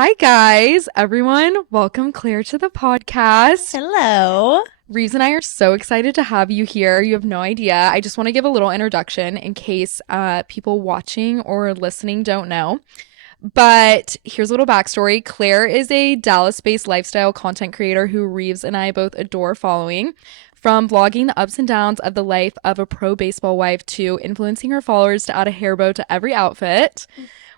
Hi guys, everyone. Welcome Claire to the podcast. Hello. Reeves and I are so excited to have you here. You have no idea. I just want to give a little introduction in case people watching or listening don't know. But here's a little backstory. Claire is a Dallas-based lifestyle content creator who Reeves and I both adore following. From vlogging the ups and downs of the life of a pro baseball wife to influencing her followers to add a hair bow to every outfit.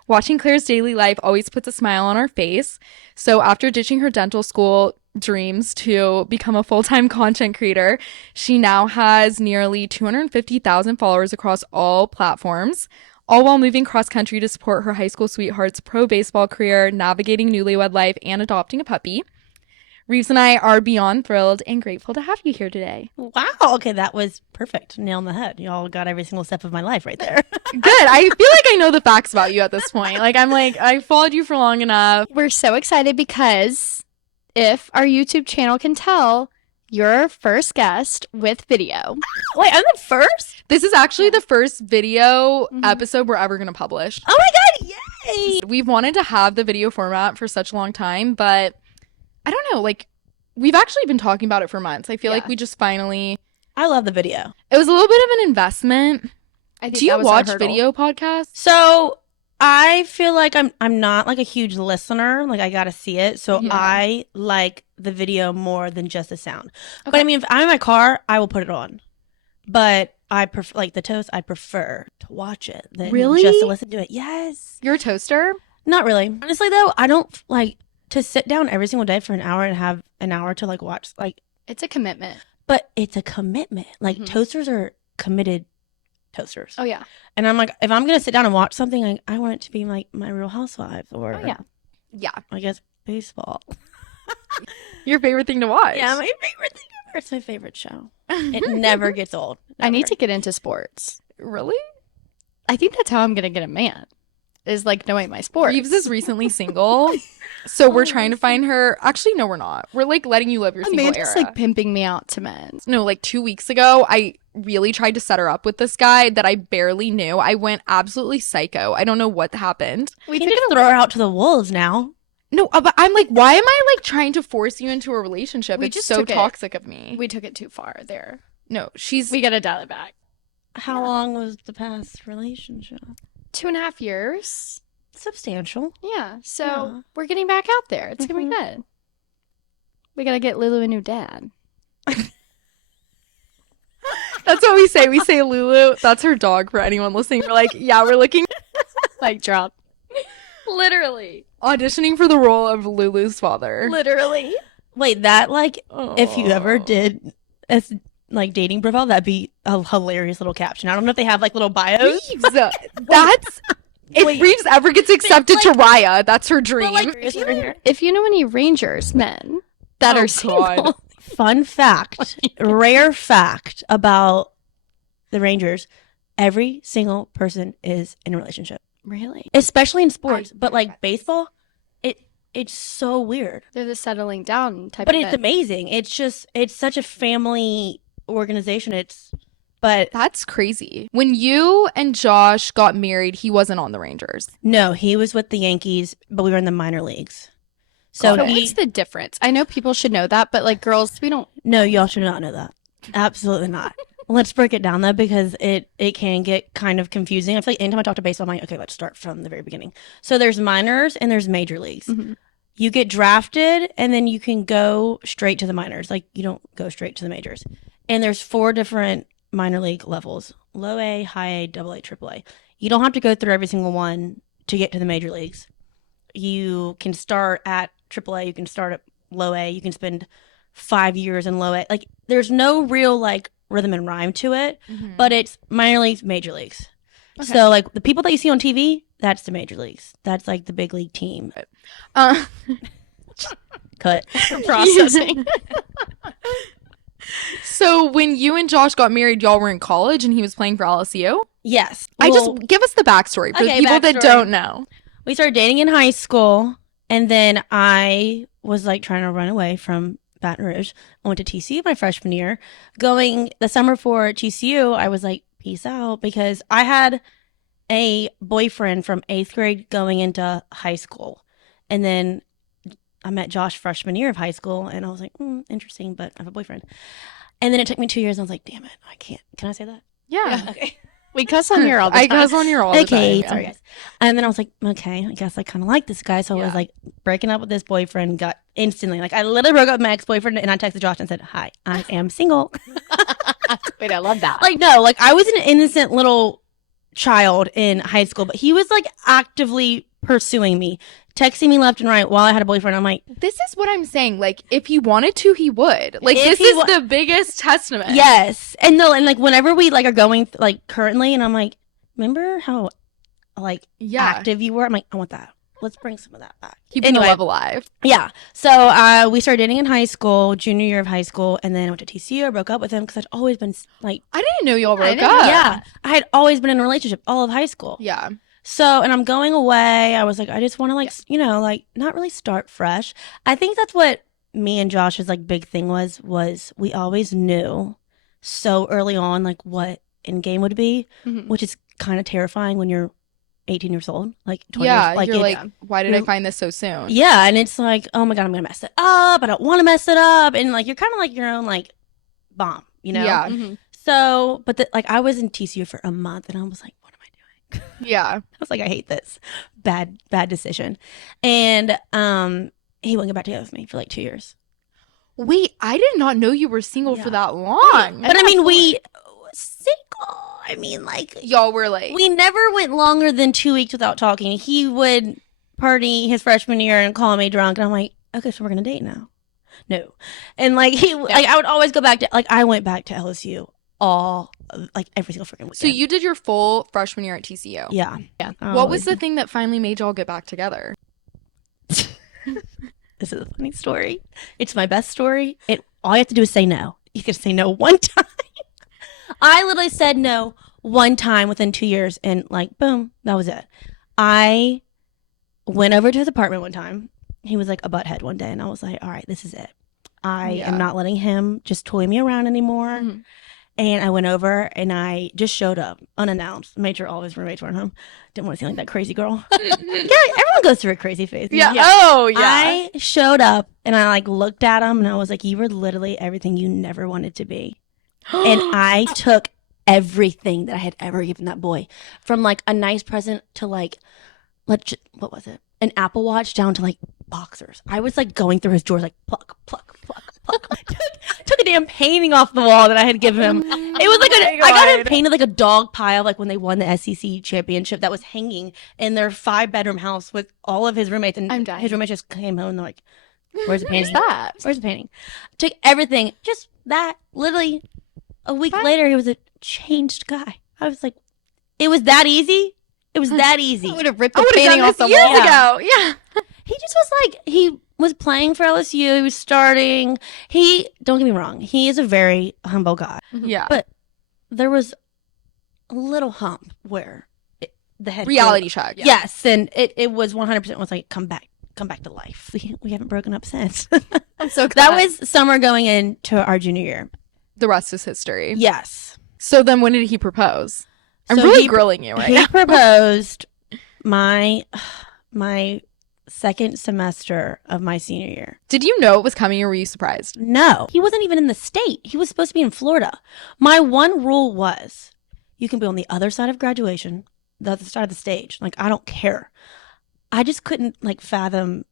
Watching Claire's daily life always puts a smile on our face. So after ditching her dental school dreams to become a full-time content creator, she now has nearly 250,000 followers across all platforms, all while moving cross-country to support her high school sweetheart's pro baseball career, navigating newlywed life, and adopting a puppy. Reeves and I are beyond thrilled and grateful to have you here today. Wow. Okay, that was perfect. Nail on the head. Y'all got every single step of my life right there. Good. I feel like I know the facts about you at this point. I followed you for long enough. We're so excited because if our YouTube channel can tell, you're our first guest with video. Wait, I'm the first? This is actually the first video episode we're ever going to publish. Oh my God, yay! We've wanted to have the video format for such a long time, but I don't know, we've actually been talking about it for months. I feel like we just finally... I love the video. It was a little bit of an investment. I think Do you that was our watch hurdle. video podcasts? So I feel like I'm not like a huge listener. Like I gotta see it. So Yeah. I like the video more than just the sound. But Okay. I mean, if I'm in my car, I will put it on. But I prefer like the toast. I prefer to watch it than Really? just to listen to it. Yes. You're a toaster? Not really. Honestly, though, I don't like to sit down every single day for an hour and have an hour to like watch It's a commitment. but it's a commitment. Like Mhm. toasters are committed toasters. Oh, yeah. And I'm like, if I'm gonna sit down and watch something, I want it to be like my Real Housewives or Oh, yeah. Yeah. I guess baseball. Your favorite thing to watch? Yeah, my favorite thing ever. It's my favorite show. It never gets old. I need Never. to get into sports. Really? I think that's how I'm going to get a man, is like knowing my sports. Reeves is recently single, so we're trying to find her. Actually, no, we're not. We're like letting you live your single Amanda's era. like pimping me out to men. No, like 2 weeks ago, I really tried to set her up with this guy that I barely knew. I went absolutely psycho. I don't know what happened. We can just throw her out to the wolves now. No, but I'm like, why am I like trying to force you into a relationship? We It's just so took it. toxic of me. We took it too far there. No, she's We got to dial it back. How long was the past relationship? 2.5 years. Substantial. Yeah. So Yeah. we're getting back out there. It's going to be good. We got to get Lulu a new dad. That's what we say. We say Lulu. That's her dog for anyone listening. We're like, yeah, we're looking Like drop. literally auditioning for the role of Lulu's father. Literally. Wait, that like if you ever Oh. did a like dating profile, that'd be a hilarious little caption. I don't know if they have like little bios. Reeves, that's if Wait. Reeves ever gets accepted to Raya, that's her dream. If you know any Rangers men that Oh, are single, God. Fun fact, rare fact about the Rangers: every single person is in a relationship, really, especially in sports. But like baseball, it's so weird. they're the settling down type. But of it's it. amazing. It's such a family organization. But That's crazy. When you and Josh got married, he wasn't on the Rangers. no, he was with the Yankees, but we were in the minor leagues. So So he, what's the difference? I know people should know that, but like girls, we don't. no, y'all should not know that. Absolutely not. Let's break it down though, because it can get kind of confusing. I feel like anytime I talk to baseball, I'm like, okay, let's start from the very beginning. So there's minors and there's major leagues. Mhm. You get drafted and then you can go straight to the minors. Like you don't go straight to the majors. And there's 4 different minor league levels: low A, high A, double A, triple A. You don't have to go through every single one to get to the major leagues. You can start at triple A, you can start at low A, you can spend 5 years in low A. Like there's no real like rhythm and rhyme to it, but it's minor leagues, major leagues. Okay. So like the people that you see on TV, that's the major leagues. That's like the big league team. Uh, Cut. Processing. so when you and Josh got married, y'all were in college and he was playing for LSU? Yes. I Well, just give us the backstory for the Okay, people that backstory. don't know. we started dating in high school, and then I was like trying to run away from Baton Rouge. I went to TCU my freshman year. Going the summer for TCU, I was like, peace out, because I had a boyfriend from 8th grade going into high school. And then I met Josh freshman year of high school, and I was like, interesting, but I have a boyfriend. And then it took me 2 years, and I was like, damn it, I can't. Can I say that? Yeah. Okay. We cuss on here all the I time. cuss on here all the Okay, time. sorry guys. And then I was like, okay, I guess I kind of like this guy. So I was Yeah. like breaking up with this boyfriend, got instantly, like I literally broke up with my ex-boyfriend and I texted Josh and said, hi, I am single. Wait, I love that. Like, no, like I was an innocent little child in high school, but he was like actively pursuing me, texting me left and right while I had a boyfriend. I'm like, This is what I'm saying. Like, if he wanted to, he would. Like, If this he is wa- the biggest testament. yes. And no, and like whenever we like are going like currently, and I'm like, remember how like Yeah. active you were? I'm like, I want that. Let's bring some of that back. Keeping the love alive. Yeah. So we started dating in high school, junior year of high school, and then I went to TCU. I broke up with him because I'd always been like, I didn't know y'all I broke didn't- up. yeah, I had always been in a relationship all of high school. Yeah. So, and I'm going away. I was like, I just want to like, like not really start fresh. I think that's what me and Josh's like big thing was we always knew so early on like what in game would be, Mhm. which is kind of terrifying when you're 18 years old, like 20 Yeah. years, You're it- like, why did I you're- find this so soon? yeah, and it's like, oh my God, I'm gonna mess it up. I don't want to mess it up, and like you're kind of like your own like bomb, you know? Yeah. Mhm. So, but like I was in TCU for a month, and I was like, what am I doing? Yeah. I was like, I hate this, bad decision, and he wouldn't get back together with me for like 2 years. Wait, I did not know you were single Yeah. for that long. But I mean, we single. I mean, like Y'all were like, we never went longer than 2 weeks without talking. He would party his freshman year and call me drunk, and I'm like, okay, so we're gonna date now. No, and like like I would always go back to like I went back to LSU all like every single freaking weekend. so you did your full freshman year at TCU. yeah. Yeah. What was the thing that finally made y'all get back together? This is a funny story. It's my best story. All you have to do is say no. You can say no one time. I literally said no one time within 2 years, and like boom, that was it. I went over to his apartment one time. He was like a butthead one day, and I was like, all right, this is it. I Yeah. am not letting him just toy me around anymore. Mhm. And I went over and I just showed up unannounced, made sure all his roommates weren't home. Didn't want to seem like that crazy girl. Yeah, everyone goes through a crazy phase. Yeah. Oh, yeah. I showed up and I like looked at him and I was like, you were literally everything you never wanted to be. And I took everything that I had ever given that boy, from like a nice present to like, what was it? An Apple Watch, down to like boxers. I was like going through his drawers like pluck, pluck, pluck, pluck. took a damn painting off the wall that I had given him. It was like I got him painted like a dog pile, like when they won the SEC championship, that was hanging in their 5-bedroom house with all of his roommates. And I'm dying. his roommates just came home and they're like, where's the painting? What's that? Where's the painting? Took everything. Just that. Literally a week What? later, he was a changed guy. I was like, it was that easy? It was that easy. I would have ripped I the would have painting done off this the years wall. ago. Yeah. He just was like, he was playing for LSU. He was starting. Don't get me wrong, he is a very humble guy. Yeah. But there was a little hump where the head Reality check. Yeah. Yes, and it was 100% was like, come back to life. We haven't broken up since. I'm so glad. That was summer going into our junior year. The rest is history. Yes. So then when did he propose? I'm So really he- grilling you right He now. proposed my second semester of my senior year. Did you know it was coming or were you surprised? No, he wasn't even in the state. He was supposed to be in Florida. My one rule was you can be on the other side of graduation, the other side of the stage. Like, I don't care. I just couldn't like fathom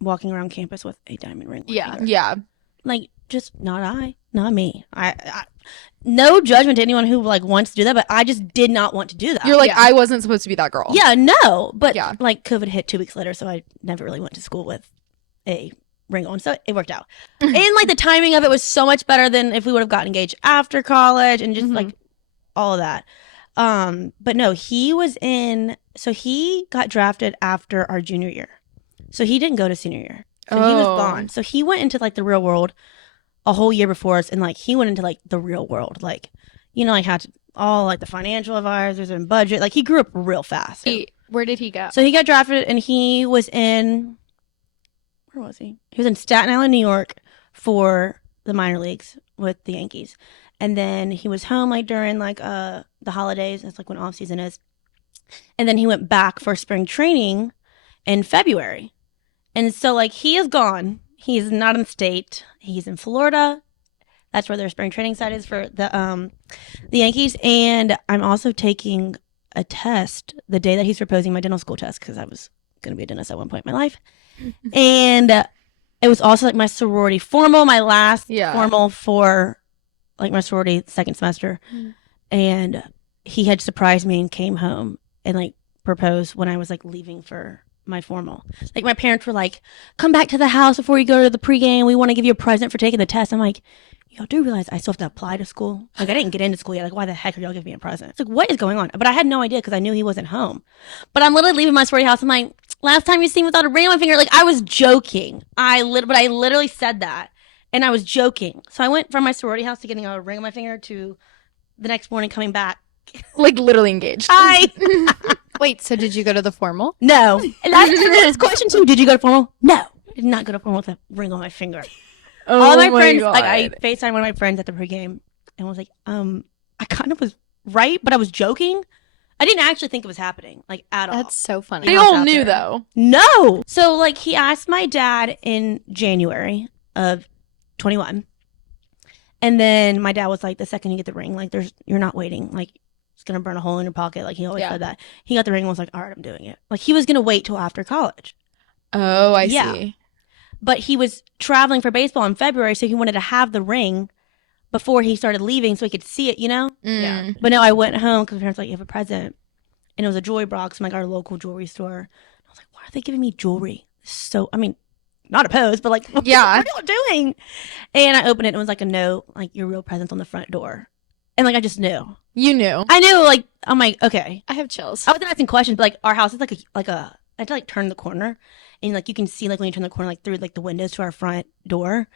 walking around campus with a diamond ring. on my Yeah. finger. Yeah. Like, just not me. I no judgment to anyone who like wants to do that, but I just did not want to do that. You're like, Yeah. I wasn't supposed to be that girl. Yeah, no. But Yeah. like COVID hit 2 weeks later, so I never really went to school with a ring on. So it worked out. And like the timing of it was so much better than if we would have gotten engaged after college and just Mhm. like all of that. But no, he got drafted after our junior year. So he didn't go to senior year. So he was Oh. gone. So he went into like the real world a whole year before us, and like he went into like the real world. Like, like had all like the financial advisors and budget. Like he grew up real fast. Where did he go? So he got drafted and he was in, where was he? He was in Staten Island, New York for the minor leagues with the Yankees. And then he was home like during like the holidays. That's like when off season is. And then he went back for spring training in February. And so, like, he is gone. He's not in the state. He's in Florida. That's where their spring training site is for the Yankees. And I'm also taking a test the day that he's proposing my dental school test because I was going to be a dentist at one point in my life. And it was also like my sorority formal, my last formal for like my sorority second semester. And he had surprised me and came home and like proposed when I was like leaving for my formal. Like my parents were like, come back to the house before you go to the pregame. We want to give you a present for taking the test. I'm like, y'all do realize I still have to apply to school? Like I didn't get into school yet. Like why the heck are y'all giving me a present? It's like, what is going on? But I had no idea because I knew he wasn't home. But I'm literally leaving my sorority house. I'm like, last time you seen me without a ring on my finger. Like I was joking. But I literally said that. And I was joking. So I went from my sorority house to getting a ring on my finger to the next morning coming back. Like literally engaged. Wait, so did you go to the formal? No. And that's his question too. Did you go to formal? No. I did not go to formal with a ring on my finger. Oh All my friends, God. like I FaceTimed one of my friends at the pregame and was like, I kind of was right, but I was joking. I didn't actually think it was happening, like at all. That's so funny. They all knew though. No. So like he asked my dad in January of 21. And then my dad was like, the second you get the ring, like you're not waiting. Like it's going to burn a hole in your pocket. Like he always said that. He got the ring and was like, all right, I'm doing it. Like he was going to wait till after college. Oh, I see. But he was traveling for baseball in February, so he wanted to have the ring before he started leaving so he could see it, you know? Yeah. But no, I went home because my parents were like, you have a present. And it was a jewelry box from like our local jewelry store. I was like, why are they giving me jewelry? So, I mean, not opposed, but like, what are you doing? And I opened it and it was like a note, like your real present's on the front door. And like, I just knew. You knew. I knew, like, I'm like, okay. I have chills. I wasn't asking questions, but like our house is I had to like turn the corner. And like you can see like when you turn the corner like through like the windows to our front door.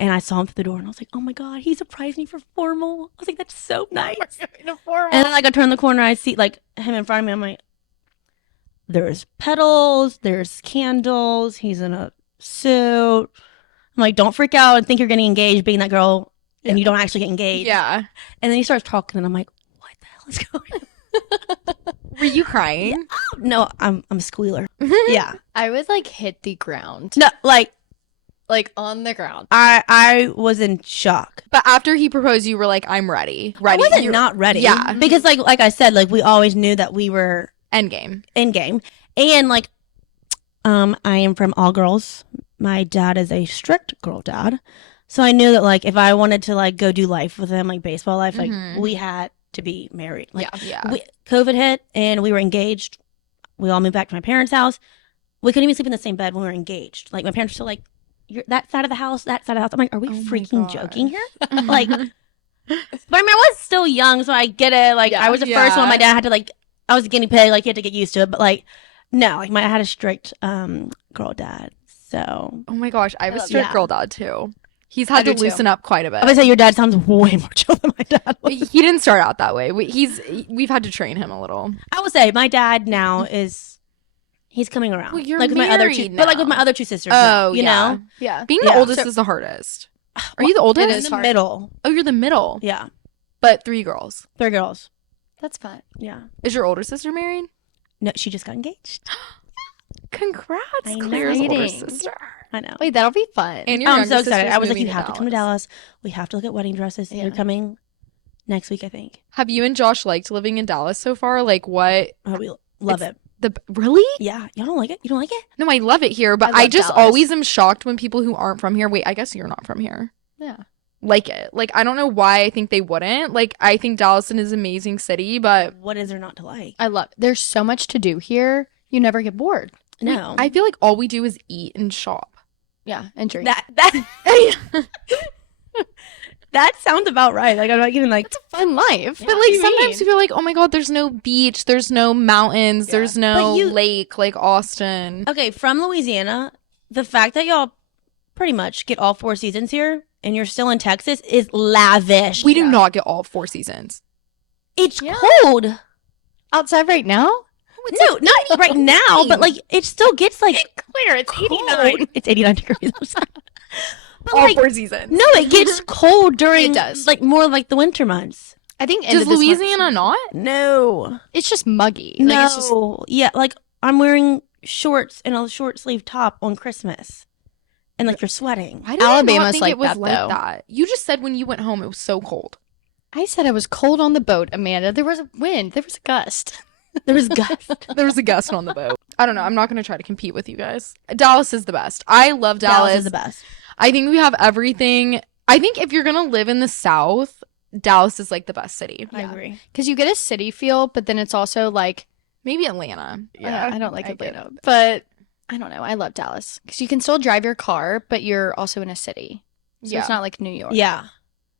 And I saw him through the door and I was like, oh my God, he surprised me for formal. I was like, that's so nice. And then like I turn the corner, I see like him in front of me. I'm like, there's petals, there's candles, he's in a suit. I'm like, don't freak out and think you're getting engaged being that girl and you don't actually get engaged. Yeah. And then he starts talking and I'm like, what the hell is going on? Were you crying? Yeah. No, I'm a squealer. Yeah. I would like hit the ground. No, like on the ground. I was in shock. But after he proposed, you were like, I'm ready. Ready. I wasn't not ready. Yeah. Because like I said, like we always knew that we were Endgame. in game. And like I am from all girls. My dad is a strict girl dad. So I knew that like if I wanted to like go do life with him, like baseball life, like we had to be married. Like COVID hit and we were engaged. We all moved back to my parents' house. We couldn't even sleep in the same bed when we were engaged. Like my parents were still like, you're that side of the house, that side of the house. I'm like, are we freaking joking here? Like, but I mean, I was still young, so I get it. Like, I was the first one. My dad had to like, I was a guinea pig. Like, he had to get used to it. But like, no, like, I had a strict girl dad. So. Oh my gosh, I have a strict girl dad too. He's had to loosen up quite a bit. I would say your dad sounds way more chill than my dad was. He didn't start out that way. We've had to train him a little. I would say my dad now he's coming around. Well, you're like with my other two, now. but like with my other two sisters. now, you know, Yeah. Being the oldest is the hardest. Are you the oldest? I'm in the middle. Oh, you're the middle. Yeah, But 3 girls. 3 girls. That's fun. Yeah. Is your older sister married? No, she just got engaged. Congrats, I know. Claire's older Exciting. sister. I know. Wait, that'll be fun. And your I'm younger so excited. sister's I was like, moving you have to come to Dallas. We have to look at wedding dresses. Yeah. They're coming next week, I think. Have you and Josh liked living in Dallas so far? Like what? Oh, we love it. Really? Yeah. Y'all don't like it? You don't like it? No, I love it here, but I I love just Dallas. always am shocked when people who aren't from here. Wait, I guess you're not from here. Yeah. Like it. Like I don't know why I think they wouldn't. Like I think Dallas is an amazing city, but What is there not to like? I love There's so much to do here. You never get bored. No. I feel like all we do is eat and shop. Yeah. And drink. That sounds about right. Like I'm not even like It's a fun life. But like sometimes you feel like, oh my God, there's no beach, there's no mountains, there's no lake like Austin. okay, from Louisiana, the fact that y'all pretty much get all 4 seasons here and you're still in Texas is lavish. We do not get all 4 seasons. It's Yeah. cold. Outside right now? No, not right now, but like it still gets like Claire, it's cold. It's 89 degrees outside. But all like, 4 seasons. no, it gets cold during It does. like more like the winter months. I think Does Louisiana not? No. It's just muggy. No. Like it's just Yeah, like I'm wearing shorts and a short sleeve top on Christmas, and like you're sweating. Why did I Alabama's not think like it was that, like though. that? You just said when you went home it was so cold. I said it was cold on the boat, Amanda. There was a wind. There was a gust. There was gust. There was a gust on the boat. I don't know. I'm not going to try to compete with you guys. Dallas is the best. I love Dallas is the best. I think we have everything. I think if you're going to live in the South, Dallas is like the best city. I agree. Because you get a city feel, but then it's also like, Maybe Atlanta. I don't like I get Atlanta. But I don't know. I love Dallas. Because you can still drive your car, but you're also in a city. So it's not like New York. Yeah.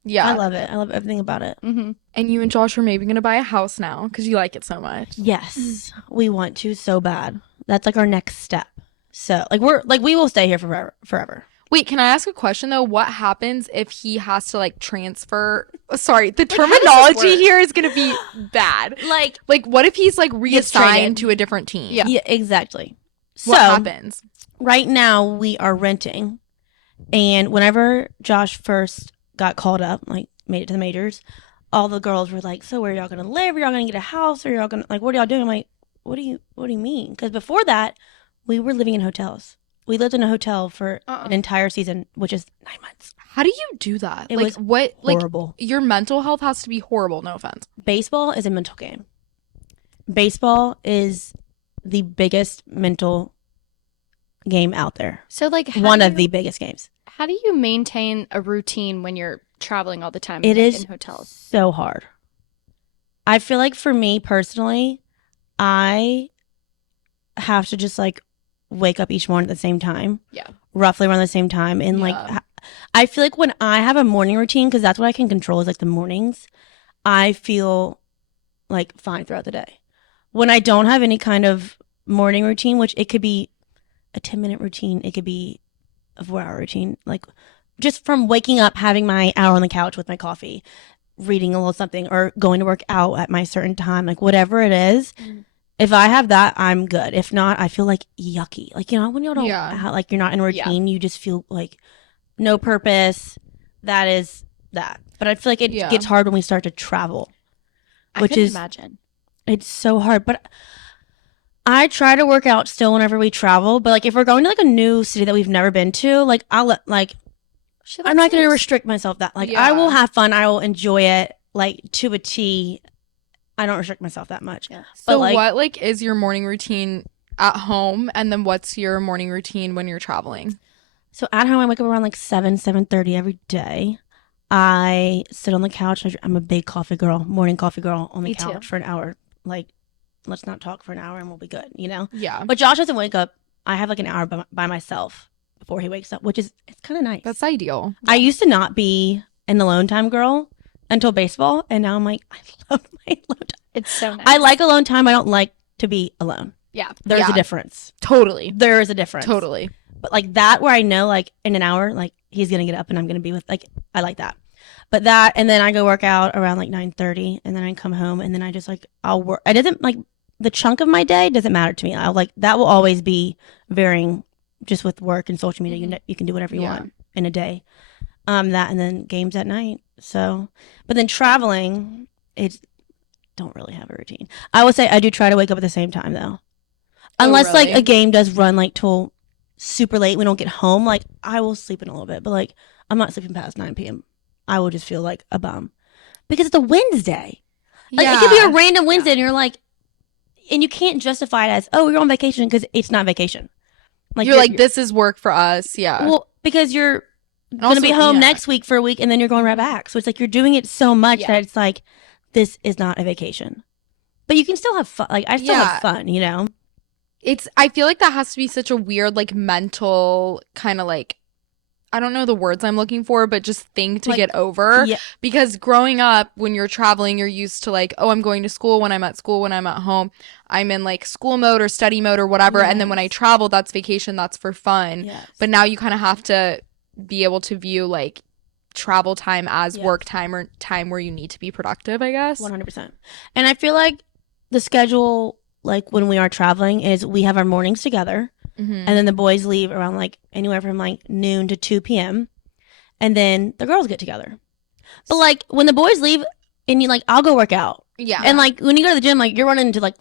Yeah. I love it. I love everything about it. Mm-hmm. And you and Josh are maybe going to buy a house now because you like it so much. Yes, we want to so bad. That's like our next step. So we will stay here forever. Wait, can I ask a question though? What happens if he has to like transfer? Sorry, the terminology work? here is going to be bad. Like Like, what if he's like traded. reassigned to a different team? Yeah. yeah, exactly. What So happens? right now we are renting, and whenever Josh first got called up, like made it to the majors, all the girls were like, "So where are y'all gonna live? Are y'all gonna get a house? Or y'all gonna like what are y'all doing?" I'm like, what do you mean? Because before that, we were living in hotels. We lived in a hotel for an entire season, which is 9 months. How do you do that? It like, was what? Like, Horrible. your mental health has to be horrible. No offense. Baseball is a mental game. Baseball is the biggest mental game out there. So, like, One of the biggest games. How do you maintain a routine when you're traveling all the time? It is in hotels. so hard. I feel like for me personally, I have to just like wake up each morning at the same time. Yeah. Roughly around the same time. And like, I feel like when I have a morning routine, because that's what I can control is like the mornings, I feel like fine throughout the day. When I don't have any kind of morning routine, which it could be a 10-minute routine, it could be a 4-hour routine, like just from waking up, having my hour on the couch with my coffee, reading a little something, or going to work out at my certain time, like whatever it is. If I have that, I'm good. If not, I feel like yucky. Like, you know, when you don't like you're not in a routine, you just feel like no purpose. That is that. But I feel like it gets hard when we start to travel, which is imagine. It's so hard. But I try to work out still whenever we travel. But like if we're going to like a new city that we've never been to, like I'm not going to restrict myself that. Like I will have fun. I will enjoy it like to a T. I don't restrict myself that much. So but like, what like is your morning routine at home, and then what's your morning routine when you're traveling? So at home, I wake up around like 7:30 every day. I sit on the couch. I'm a big coffee girl, morning coffee girl on the Me couch too. for an hour. Like, let's not talk for an hour and we'll be good, you know? Yeah. But Josh doesn't wake up. I have like an hour by myself before he wakes up, which is it's kind of nice. That's ideal. I used to not be an alone time girl until baseball, and now I'm like, I love my alone time. It's so nice. I like alone time. I don't like to be alone. Yeah. There's a difference. Totally. There is a difference. Totally. But like that, where I know like in an hour, like he's gonna get up and I'm gonna be with like I like that. But that, and then I go work out around like 9:30, and then I come home, and then I just like I'll work. I doesn't like the chunk of my day doesn't matter to me. I'll like that will always be varying, just with work and social media. You can do whatever you want in a day. That and then games at night. So, but then traveling, it's don't really have a routine. I would say I do try to wake up at the same time though, unless like a game does run like till super late. We don't get home. Like I will sleep in a little bit, but like I'm not sleeping past 9 p.m. I will just feel like a bum because it's a Wednesday. Like it could be a random Wednesday, and you're like, and you can't justify it as you're on vacation because it's not vacation. Like you're like this is work for us. Yeah. Well, because you're going to be home next week for a week, and then you're going right back. So it's like you're doing it so much that it's like this is not a vacation, but you can still have fun. Like I still have fun, you know. I feel like that has to be such a weird like mental kind of like, I don't know the words I'm looking for, but just thing to get over. Yeah. Because growing up, when you're traveling, you're used to like, oh, I'm going to school. When I'm at school, when I'm at home, I'm in like school mode or study mode or whatever. Yes. And then when I travel, that's vacation, that's for fun. Yes. But now you kind of have to be able to view like travel time as work time or time where you need to be productive, I guess. 100%. And I feel like the schedule, like when we are traveling, is we have our mornings together. And then the boys leave around like anywhere from like noon to 2 p.m. And then the girls get together. But like when the boys leave and you like, I'll go work out. Yeah. And like when you go to the gym, like you're running into like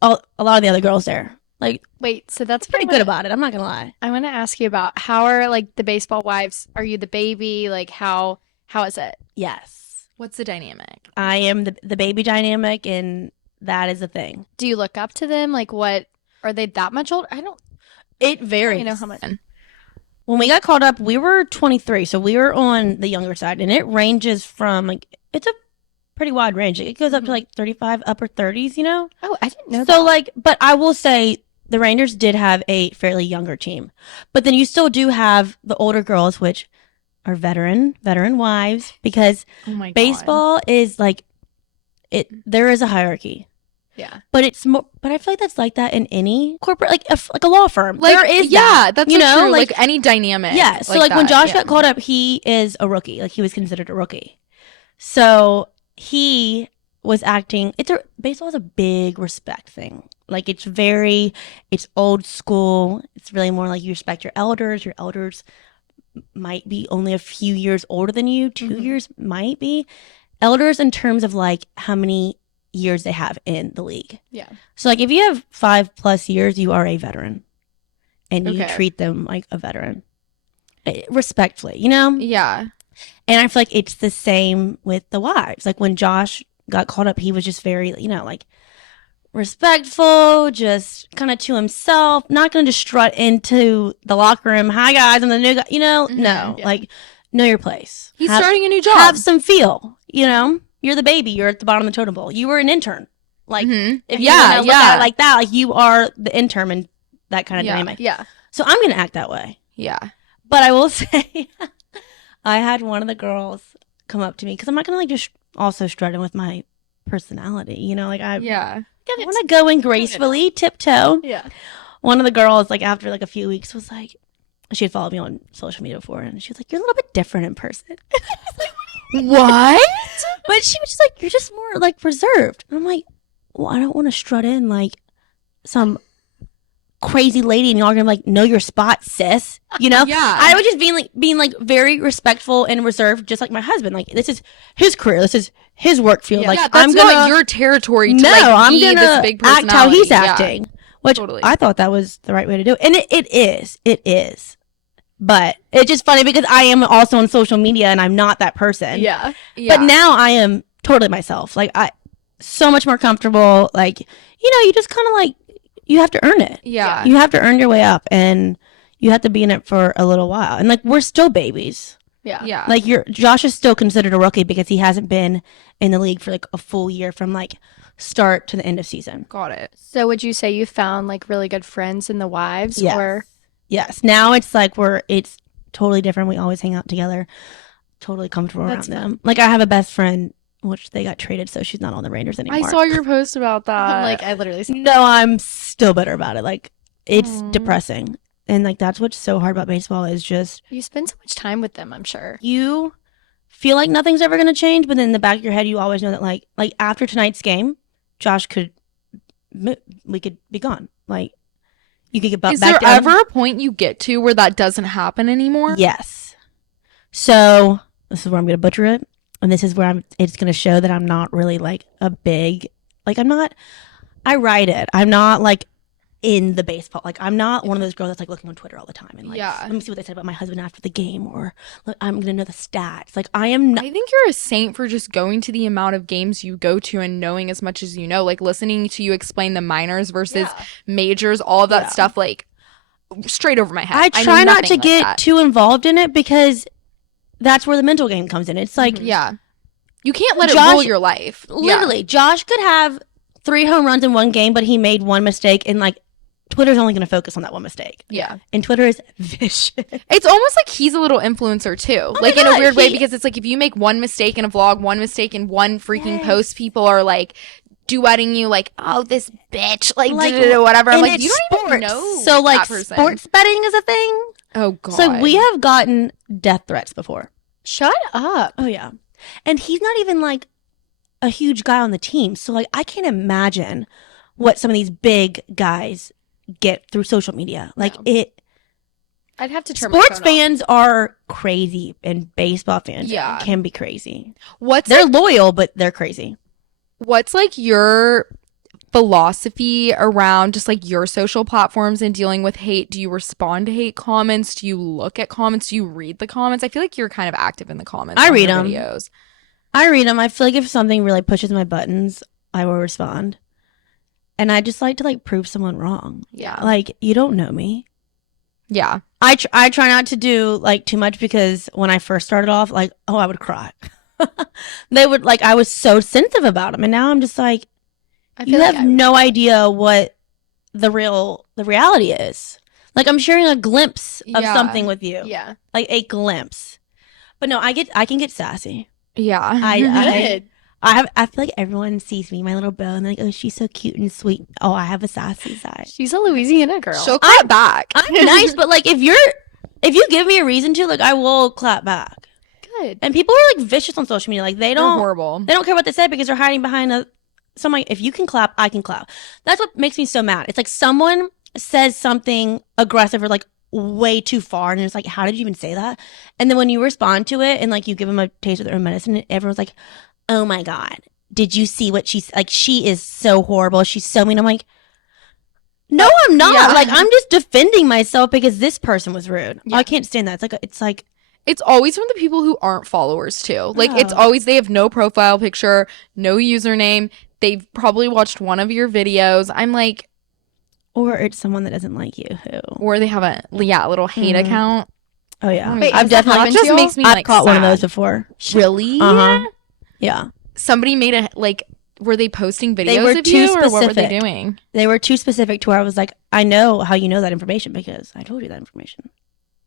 a lot of the other girls there. Like, Wait, so that's pretty good about it. I'm not gonna lie. I want to ask you about how are like the baseball wives? Are you the baby? Like how is it? Yes, What's the dynamic? I am the baby dynamic, and that is a thing. Do you look up to them? Like what are they that much older? I don't It really varies. know how much. When we got called up, we were 23, so we were on the younger side, and it ranges from like it's a pretty wide range. It goes up to like 35, upper 30s, you know. Oh, I didn't know So that. like, but I will say the Rangers did have a fairly younger team, but then you still do have the older girls, which are veteran wives, because Oh my God. baseball is like it. There is a hierarchy. Yeah. But it's more. But I feel like that's like that in any corporate, like like a law firm. Like, there is yeah, that, that's you so know, true. Like any dynamic. yeah. So like when that, Josh yeah. got called up, he is a rookie. Like he was considered a rookie. So he was acting. Baseball is a big respect thing. Like it's old school. It's really more like you respect your elders. Your elders might be only a few years older than you. 2 Mhm. years might be elders in terms of like how many years they have in the league. Yeah. So like if you have 5+ years, you are a veteran, and you Okay. treat them like a veteran, respectfully, you know. Yeah. And I feel like it's the same with the wives. Like when Josh got called up, he was just very, you know, like respectful, just kind of to himself, not going to just strut into the locker room. Hi guys, I'm the new guy. You know, Mhm. no, Yeah. like know your place. He's Have- starting a new job. Have some feel. You know, you're the baby. You're at the bottom of the totem pole. You were an intern. Like Mhm. if you Yeah, want to look at yeah. it like that, like you are the intern and that kind of Yeah. dynamic. Yeah. So I'm going to act that way. Yeah. But I will say, I had one of the girls come up to me because I'm not gonna like just also strut in with my personality, you know. Like I Yeah. want to go in gracefully, tiptoe. Yeah. One of the girls, like after like a few weeks, was like, she had followed me on social media before, and she was like, "You're a little bit different in person." What? But she was just like, "You're just more like reserved." And I'm like, "Well, I don't want to strut in like some crazy lady, and y'all are gonna like know your spot, sis." You know? Yeah. I was just being like very respectful and reserved, just like my husband. Like this is his career, this is his work field. Yeah. Like Yeah, that's I'm gonna not your territory to no, like I'm be gonna this big act how he's personality. Yeah. acting, which Totally. I thought that was the right way to do it, and it is. But it's just funny because I am also on social media and I'm not that person. Yeah. Yeah. But now I am totally myself. Like I so much more comfortable. Like, you know, you just kind of like you have to earn it. Yeah. You have to earn your way up, and you have to be in it for a little while. And like we're still babies. Yeah. Yeah. Like Josh is still considered a rookie because he hasn't been in the league for like a full year from like start to the end of season. Got it. So would you say you found like really good friends in the wives Yes. or Yes. Now it's like it's totally different. We always hang out together. Totally comfortable That's around them. Like I have a best friend, which they got traded, so she's not on the Rangers anymore. I saw your post about that. like I literally said, No, I'm still bitter about it. Like it's Aw. depressing. And like that's what's so hard about baseball is just you spend so much time with them, I'm sure. you feel like nothing's ever gonna change, but then in the back of your head you always know that like after tonight's game, Josh we could be gone. Like you could get Is back there down. ever a point you get to where that doesn't happen anymore? Yes. So this is where I'm gonna butcher it. And this is where it's gonna show that I'm not really like a big like I write it. I'm not like in the baseball. Like I'm not one of those girls that's like looking on Twitter all the time and like Yeah. let me see what they said about my husband after the game, or like, I'm gonna know the stats. Like I am not I think you're a saint for just going to the amount of games you go to and knowing as much as you know. Like listening to you explain the minors versus majors, all of that Yeah. stuff, like straight over my head. I know try not nothing to like get that. too involved in it because that's where the mental game comes in. It's like Yeah. You can't let it Josh- rule your life. Yeah. literally Josh could have 3 home runs in one game, but he made one mistake, and like Twitter's only gonna focus on that one mistake. Yeah. And Twitter is vicious. It's almost like he's a little influencer too. my Like in a God, weird way, he- because it's like if you make one mistake in a vlog, one mistake in one freaking Yes. post, people are like duetting you like, oh, this bitch, like, Like, whatever. I'm And like, it's you don't even sports. know So like that person. sports betting is a thing. Oh god. So we have gotten death threats before. Shut up. Oh yeah. And he's not even like a huge guy on the team. So like I can't imagine what some of these big guys get through social media. Like No. I'd have to turn my sports phone off. fans are crazy, and baseball fans Yeah. can be crazy. What's They're like, loyal, but they're crazy. what's like your philosophy around just like your social platforms and dealing with hate? Do you respond to hate comments? Do you look at comments? Do you read the comments? I feel like you're kind of active in the comments I on read your them. videos. I read them. I feel like if something really pushes my buttons, I will respond. And I just like to like prove someone wrong. Yeah. Like, you don't know me. Yeah. I try not to do like too much because when I first started off, like, oh, I would cry. They would like, I was so sensitive about them. And now I'm just like, I you feel like have no idea what the reality is. Like, I'm sharing a glimpse of Yeah. something with you. Yeah. Like a glimpse. But no, I can get sassy. Yeah. I feel like everyone sees me, my little bow, and they're like, oh, she's so cute and sweet. Oh, I have a sassy side. She's a Louisiana girl. She'll clap back. I'm nice, but like if you give me a reason to, like, I will clap back. Good. And people are like vicious on social media. Like they They're don't horrible. they don't care what they say because they're hiding behind a so I'm like, if you can clap, I can clap. That's what makes me so mad. It's like someone says something aggressive or like way too far, and it's like, how did you even say that? And then when you respond to it and like you give them a taste of their own medicine, everyone's like, oh my God, did you see what she's like? She is so horrible. She's so mean. I'm like, no, I'm not. Yeah. Like, I'm just defending myself because this person was rude. Yeah. I can't stand that. It's like, It's always from the people who aren't followers too. Like it's Oh. always they have no profile picture, no username. They've probably watched one of your videos. I'm like, or it's someone that doesn't like you who. or they have a little hate Mhm. account. Oh yeah, Wait, I've has that definitely. happened That just to you? makes me I've like caught one of sad. those before. Really? Uh-huh. Yeah, Somebody made a like. Were they posting videos They were of too you, or what were they specific. doing? they were too specific to where I was like, I know how you know that information because I told you that information.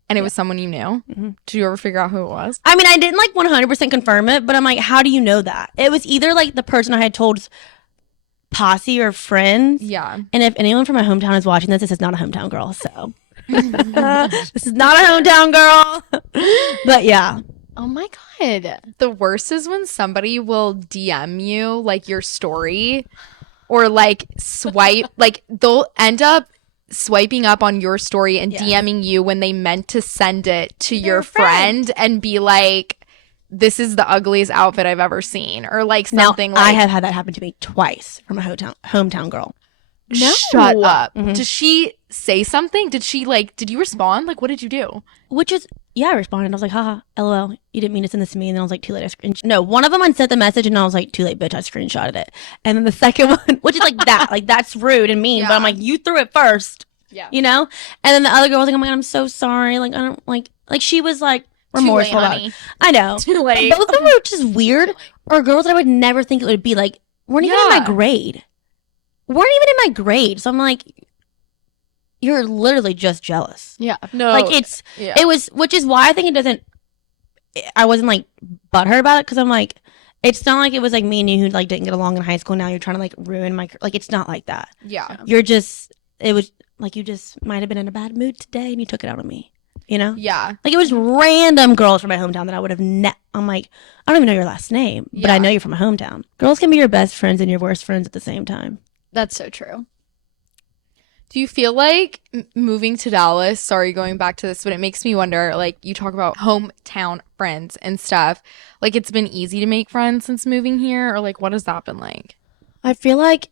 And it was someone you knew. Mhm. Did you ever figure out who it was? I mean, I didn't like 100% confirm it, but I'm like, how do you know that? It was either like the person I had told's posse or friends. Yeah. And if anyone from my hometown is watching this is not a hometown girl. So this is not a hometown girl. But yeah. Oh my God. The worst is when somebody will DM you like your story or like swipe, like they'll end up swiping up on your story and Yeah. DMing you when they meant to send it to Their your friend and be like, this is the ugliest outfit I've ever seen, or like Now, something I like, have had that happen to me twice from a hometown girl. No. shut up. Mhm. Did she say something? Did you respond? Like, what did you do? Which is, yeah, I responded. I was like, haha, LOL. You didn't mean to send this to me. And then I was like, too late. No, one of them unsent the message and I was like, too late, bitch. I screenshotted it. And then the second one, which is like that, like that's rude and mean. But I'm Yeah. like, you threw it first, Yeah. you know? And then the other girl was like, oh my God, I'm so sorry. Like, I don't like she was like remorseful about it. I know. Too late. Both of them were just weird, or girls that I would never think it would be like, weren't even in Yeah. my grade. Weren't even in my grade. So I'm like, you're literally just jealous. Yeah. No. Like it's, yeah. it was, which is why I think it doesn't, I wasn't like butthurt about it because I'm like, it's not like it was like me and you who like didn't get along in high school. Now you're trying to like ruin my, like, it's not like that. yeah. You're just, it was like you just might have been in a bad mood today and you took it out on me, you know? Yeah. Like it was random girls from my hometown that I would have I'm like, I don't even know your last name, but I Yeah. know you're from my hometown. Girls can be your best friends and your worst friends at the same time. That's so true. Do you feel like moving to Dallas, sorry, going back to this, but it makes me wonder, like you talk about hometown friends and stuff, like it's been easy to make friends since moving here, or like what has that been like? I feel like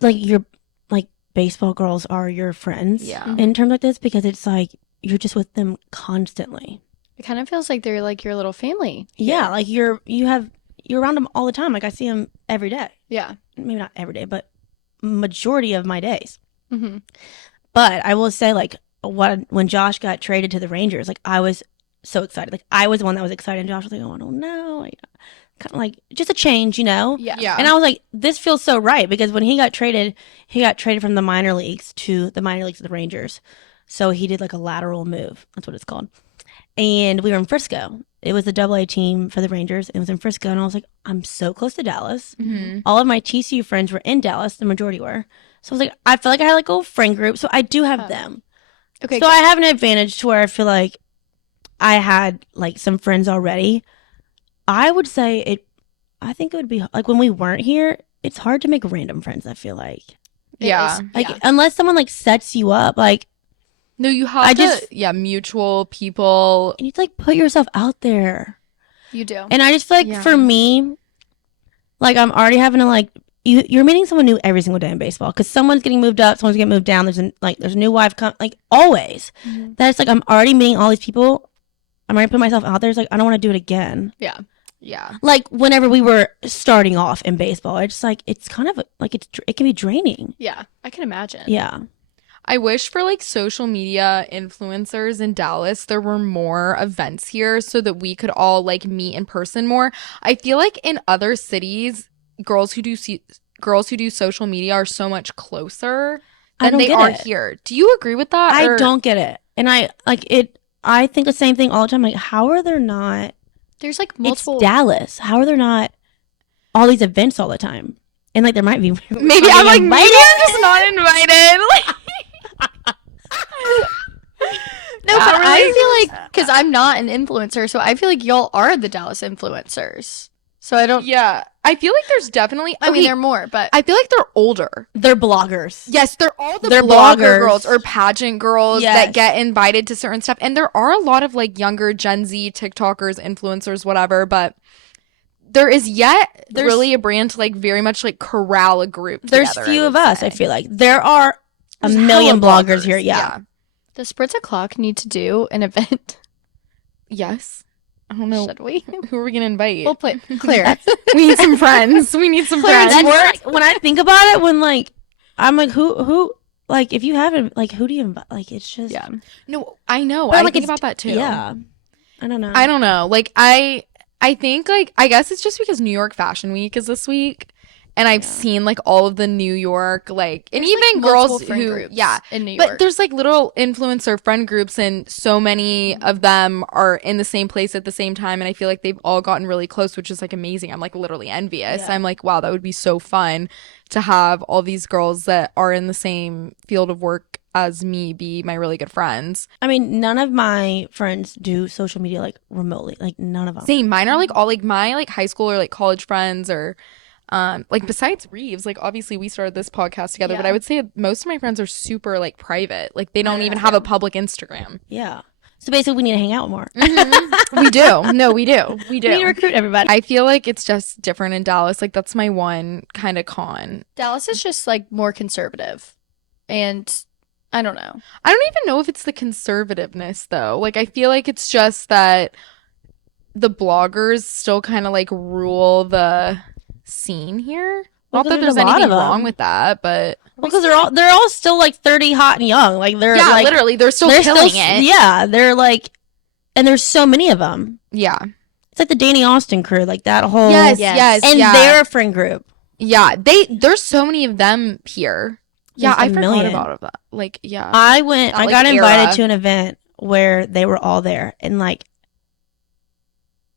your like baseball girls are your friends Yeah. in terms like this because it's like you're just with them constantly. It kind of feels like they're like your little family. Yeah, like you're around them all the time. Like I see them every day. Yeah. Maybe not every day, but majority of my days. Mm-hmm. But I will say, like, when Josh got traded to the Rangers, like, I was so excited. Like, I was the one that was excited, and Josh was like, oh, I don't know. Like, kind of like, just a change, you know? Yeah. Yeah. And I was like, this feels so right because when he got traded from the minor leagues to the minor leagues of the Rangers. So he did like a lateral move. That's what it's called. And we were in Frisco. It was the AA team for the Rangers. It was in Frisco. And I was like, I'm so close to Dallas. Mm-hmm. All of my TCU friends were in Dallas. The majority were. So I was like, I feel like I had like a friend group. So I do have Oh. them. Okay. So I have an advantage to where I feel like I had like some friends already. I would say I think it would be like when we weren't here, it's hard to make random friends, I feel like. It Yeah. is- Like yeah. unless someone like sets you up, like No, you have I to, just- mutual people. you need to like put yourself out there. You do. And I just feel like Yeah. for me, like I'm already having to like you're meeting someone new every single day in baseball because someone's getting moved up, someone's getting moved down. There's a new wife like always. That's like I'm already meeting all these people. I'm already putting myself out there. It's like I don't want to do it again. Yeah. Yeah. Like whenever we were starting off in baseball, it's like it's kind of like it can be draining. Yeah. I can imagine. Yeah. I wish for like social media influencers in Dallas, there were more events here so that we could all like meet in person more. I feel like in other cities, girls who do social media are so much closer I than don't they get are it. here. Do you agree with that? I or- don't get it. And I like it. I think the same thing all the time. Like, how are there not? There's like multiple. It's Dallas. How are there not all these events all the time? And like there might be. Maybe I'm like, maybe I'm just not invited. No, but Hourly? I feel like because I'm not an influencer, so I feel like y'all are the Dallas influencers. So I don't. Yeah. I feel like there's definitely, I mean, okay, they're more, but I feel like they're older. They're bloggers. Yes, they're all the They're blogger bloggers. girls or pageant girls Yes. that get invited to certain stuff. And there are a lot of like younger Gen Z TikTokers, influencers, whatever, but there is yet There's- really a brand to like very much like corral a group There's together, few I of would us. say. I feel like there are a There's million hella bloggers here. Yeah. the Spritz O'Clock need to do an event. Yes. I don't know. Should we? Who are we going to invite? We'll play Claire. We need some friends. We need some Claire, friends. That's like, when I think about it, when like I'm like who like if you haven't like who do you invite? Like it's just Yeah. No, I know. But, I like, think it's- about that too. Yeah. I don't know. I don't know. Like I think like I guess it's just because New York Fashion Week is this week, and I've seen like all of the New York like and There's, like, even multiple girls friend who groups yeah. in New York. But there's like little influencer friend groups, and so many of them are in the same place at the same time, and I feel like they've all gotten really close, which is like amazing. I'm like literally envious. Yeah. I'm like, wow, that would be so fun to have all these girls that are in the same field of work as me be my really good friends. I mean, none of my friends do social media like remotely. Like none of them. Same. Mine are like all like my like high school or like college friends or like besides Rives, like obviously we started this podcast together, but Yeah. I would say most of my friends are super like private. Like they don't even have a public Instagram. Yeah. So basically, we need to hang out more. We do. No, we do. We We need to do. recruit everybody. I feel like it's just different in Dallas. Like that's my one kind of con. Dallas is just like more conservative, and I don't know. I don't even know if it's the conservativeness though. Like I feel like it's just that the bloggers still kind of like rule the scene here. Well, Not that 'cause there's there's a lot anything of wrong them. with that, but Well, because they're all still like 30, hot and young. Like they're yeah, like literally, they're still they're killing still, it. Yeah, they're like, and there's so many of them. Yeah. It's like the Danny Austin crew, like that whole. Yes, Yes. yes, And yeah. they're a friend group. Yeah, there's so many of them here. Yeah, There's I a forgot million. about that. Like, yeah. I That, I like, got invited era. to an event where they were all there, and like,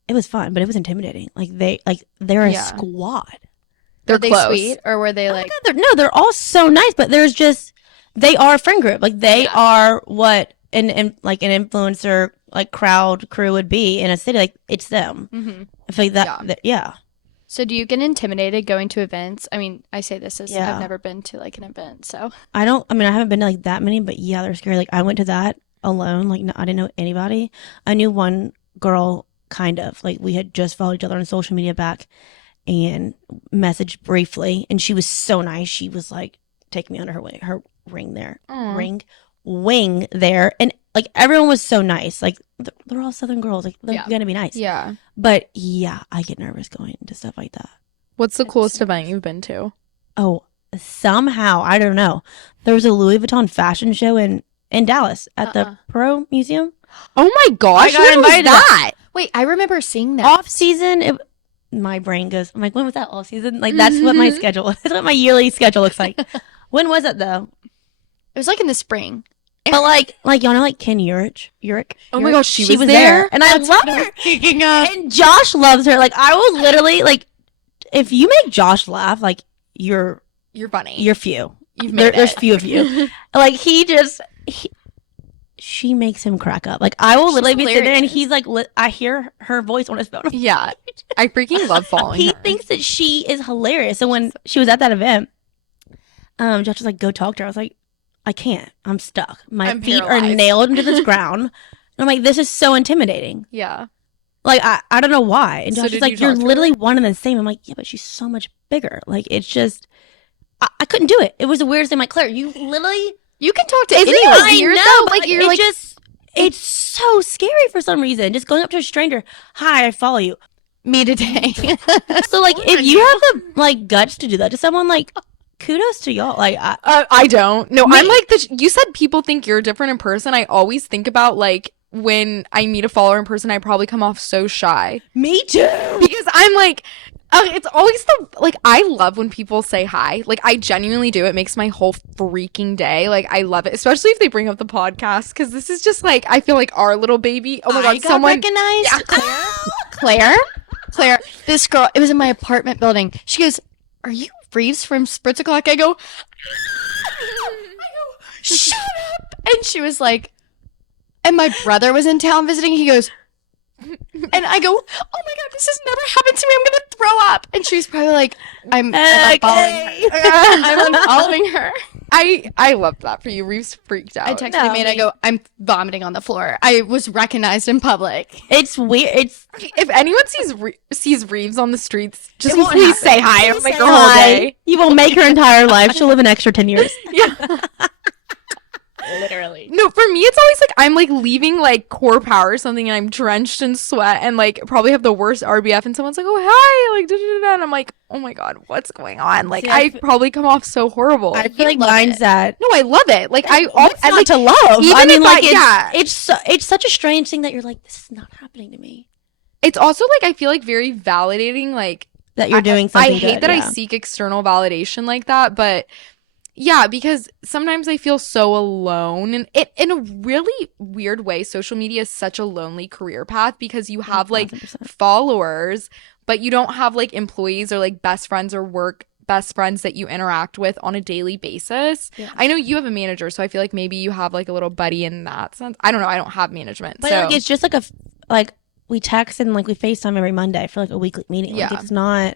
it was fun, but it was intimidating. Like they're a Yeah. squad. They're were they close. sweet or were they Oh my like? God, they're all so nice, but there's just they are a friend group. Like they Yeah. are what like an influencer like crowd crew would be in a city. Like it's them. Mm-hmm. I feel like yeah. So do you get intimidated going to events? I mean, I say this as Yeah. I've never been to like an event, so I haven't been to like that many, but yeah, they're scary. Like I went to that alone. Like no, I didn't know anybody. I knew one girl kind of like we had just followed each other on social media back and messaged briefly, and she was so nice. She was like taking me under her wing, her ring there, Aw. wing there, and like everyone was so nice. Like they're all Southern girls. Like they're Yeah. gonna be nice. Yeah. But yeah, I get nervous going to stuff like that. What's the It's coolest so event you've been to? Oh, somehow I don't know. There was a Louis Vuitton fashion show in Dallas at the Pro Museum. Oh my gosh, I got when was invited to that? wait, I remember seeing that. Off season. My brain goes. I'm like, when was that off season? Like that's what my Mhm. schedule. That's what my yearly schedule looks like. When was it though? It was like in the spring. But like y'all know like Ken Urich. Oh my gosh, she was there, there? and I That's love what I her. was thinking of. And Josh loves her. Like I will literally like, if you make Josh laugh, like you're You're funny. few. You've made There's it. few of you. Like she makes him crack up. Like I will She's literally be sitting there and hilarious. he's like, I hear her voice on his phone. Yeah. I freaking love following He her. thinks that she is hilarious. So when she was at that event, Josh was like, "Go talk to her." I was like, "I can't. I'm stuck. My I'm feet are paralyzed." nailed into this ground." And I'm like, "This is so intimidating." Yeah. Like, I don't know why. And So Josh did is like, you you're talk to her? literally one and the same. I'm like, yeah, but she's so much bigger. Like, it's just, I couldn't do it. It was the weirdest thing. I'm like, Claire, you literally, You can talk to isn't anyone. it Weird weird though. though? Like you're it like just, it's so scary for some reason. Just going up to a stranger, hi, I follow you. me today. So like, if you have the like guts to do that to someone, like, kudos to y'all. Like, I don't. No, Me- I'm like you said people think you're different in person. I always think about like when I meet a follower in person, I probably come off so shy me too. because I'm like, it's always the like I love when people say hi. Like I genuinely do. It makes my whole freaking day. Like I love it, especially if they bring up the podcast because this is just like I feel like our little baby. Oh my god, I got someone recognized. Claire, this girl, it was in my apartment building. She goes, "Are you Reeves from Spritz O'Clock?" I go, "Shut up!" And she was like, and my brother was in town visiting. He goes, and I go, "Oh my god, this has never happened to me. I'm gonna throw up." And she's probably like, I'm unfollowing her. I'm unfollowing her. I loved that for you. Reeves freaked out. I texted me and I go, "I'm vomiting on the floor. I was recognized in public." It's weird. It's If anyone sees Reeves on the streets, just It won't please happen. say hi. It'll Please make say her whole hi. day. You will make her entire life. She'll live an extra 10 years. Yeah. Literally. No, for me, it's always like I'm like leaving like core power or something, and I'm drenched in sweat, and like probably have the worst RBF, and someone's like, "Oh hi," like da, da, da, da, and I'm like, "Oh my god, what's going on?" Like See, I I probably come off so horrible. I feel like love mine's it. that. No, I love it. Like I What's not like to love? even I mean, if like, yeah. it's such a strange thing that you're like, this is not happening to me. It's also like I feel like very validating. Like That you're doing something I hate good, that I yeah. seek external validation like that, but yeah, because sometimes I feel so alone, and it in a really weird way, social media is such a lonely career path because you have like 1000%. followers, but you don't have like employees or like best friends or work best friends that you interact with on a daily basis. Yeah. I know you have a manager, so I feel like maybe you have like a little buddy in that sense. I don't know. I don't have management, But so like, it's just like like we text and like we FaceTime every Monday for like a weekly meeting. Like, Yeah. it's not.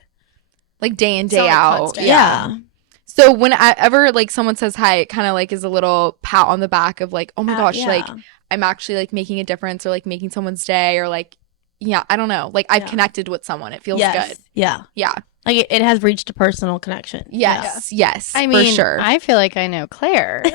like day in It's day not, like, out. constant. Yeah. So whenever like someone says hi, it kind of like is a little pat on the back of like, oh my gosh, yeah. like I'm actually like making a difference or like making someone's day or like, yeah, I don't know. Like I've Yeah. connected with someone. It feels Yes. good. Yeah. Yeah. Like it has reached a personal connection. Yes. Yes. I mean, for sure. I feel like I know Claire.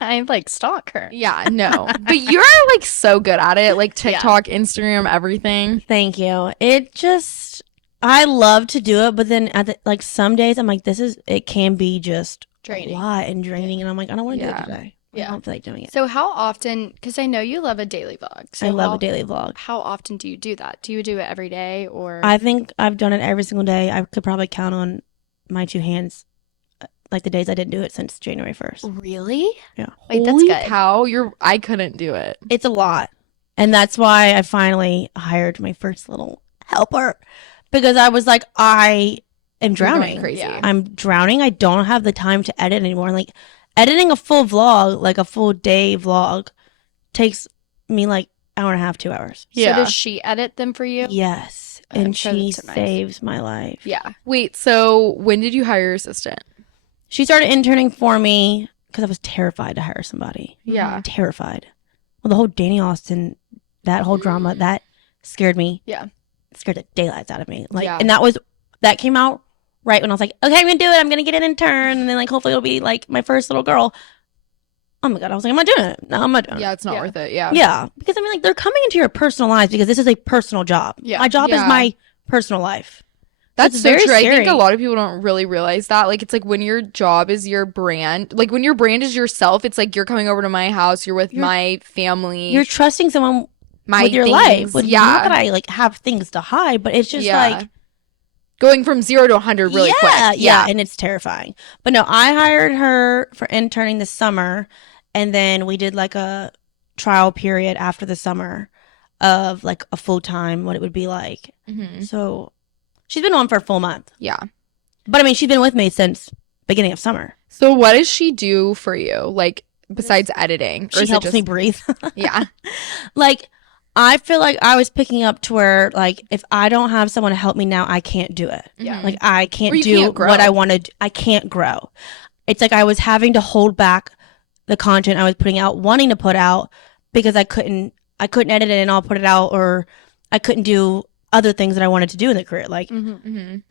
I like stalk her. Yeah, no. But you're like so good at it. Like TikTok, Instagram, everything. Thank you. It just I love to do it, but then like some days I'm like, it can be just Draining. a lot and draining, and I'm like, I don't want to Yeah. do it today. Yeah. I don't feel like doing it. So how often, because I know you love a daily vlog. So I love how, a daily vlog. How often do you do that? Do you do it every day or? I think I've done it every single day. I could probably count on my two hands, like the days I didn't do it since January 1st. Really? Yeah. Wait, that's Holy good. cow, I couldn't do it. It's a lot. And that's why I finally hired my first little helper, because I was like, I am You're going drowning. crazy. Yeah. I'm drowning. I don't have the time to edit anymore. Like editing a full vlog, like a full day vlog, takes me like hour and a half, 2 hours. Yeah. So does she edit them for you? Yes. I'm And sure she that's nice. saves my life. Yeah. Wait, so when did you hire your assistant? She started interning for me because I was terrified to hire somebody. Yeah. Terrified. Well, the whole Danny Austin, that whole drama, that scared me. Yeah. It scared the daylights out of me. Like, Yeah. and that came out right when I was like, okay, I'm gonna do it. I'm gonna get an intern, and then like hopefully it'll be like my first little girl. Oh my god, I was like, I'm not doing it. No, I'm not doing it. Yeah, it's not Yeah. worth it. Yeah. Yeah, because I mean, like they're coming into your personal lives because this is a personal job. Yeah. My job is Yeah. my personal life. That's It's so very true. I think scary. a lot of people don't really realize that. Like, it's like when your job is your brand, like when your brand is yourself, it's like you're coming over to my house, you're with You're- my family, You're trusting someone my with your things. life. With, Yeah. Not that I like have things to hide, but it's just like going from 0 to 100 really quick. Yeah, and it's terrifying. But no, I hired her for interning this summer, and then we did like a trial period after the summer of like a full time, what it would be like. Mhm. So she's been on for a full month. Yeah. But I mean, she's been with me since beginning of summer. So what does she do for you? Like besides editing? Or She is it helps just- me breathe. Yeah. Like, I feel like I was picking up to where, like, if I don't have someone to help me now, I can't do it. Yeah. Like, I can't Or you do can't grow. what I want to do. I can't grow. It's like I was having to hold back the content I was putting out, wanting to put out, because I couldn't I couldn't edit it and I'll put it out, or I couldn't do other things that I wanted to do in the career. Like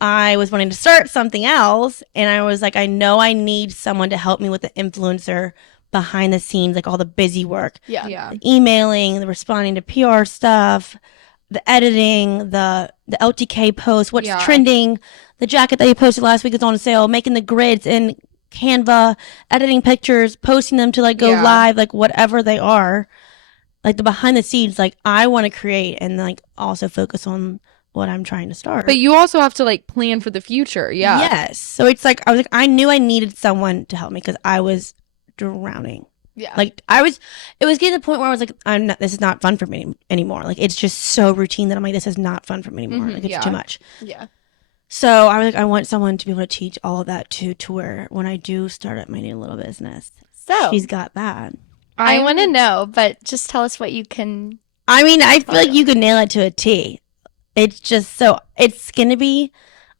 I was wanting to start something else, and I was like, I know I need someone to help me with the influencer behind the scenes, like all the busy work, Yeah. the emailing, the responding to PR stuff, the editing, the LTK post, what's Yeah. trending, the jacket that you posted last week is on sale, making the grids in Canva, editing pictures, posting them to like go Yeah. live, like whatever they are. Like the behind the scenes, like I want to create and like also focus on what I'm trying to start. But you also have to like plan for the future. Yeah. Yes. So it's like, I was like, I knew I needed someone to help me because I was drowning. Yeah. Like it was getting to the point where I was like, this is not fun for me anymore. Like it's just so routine that I'm like, this is not fun for me anymore. Like it's yeah. too much. Yeah. So I was like, I want someone to be able to teach all of that to where when I do start up my new little business, So she's got that. I want to know, but just tell us what you can. I mean, I feel like you could nail it to a T. It's just so it's gonna be.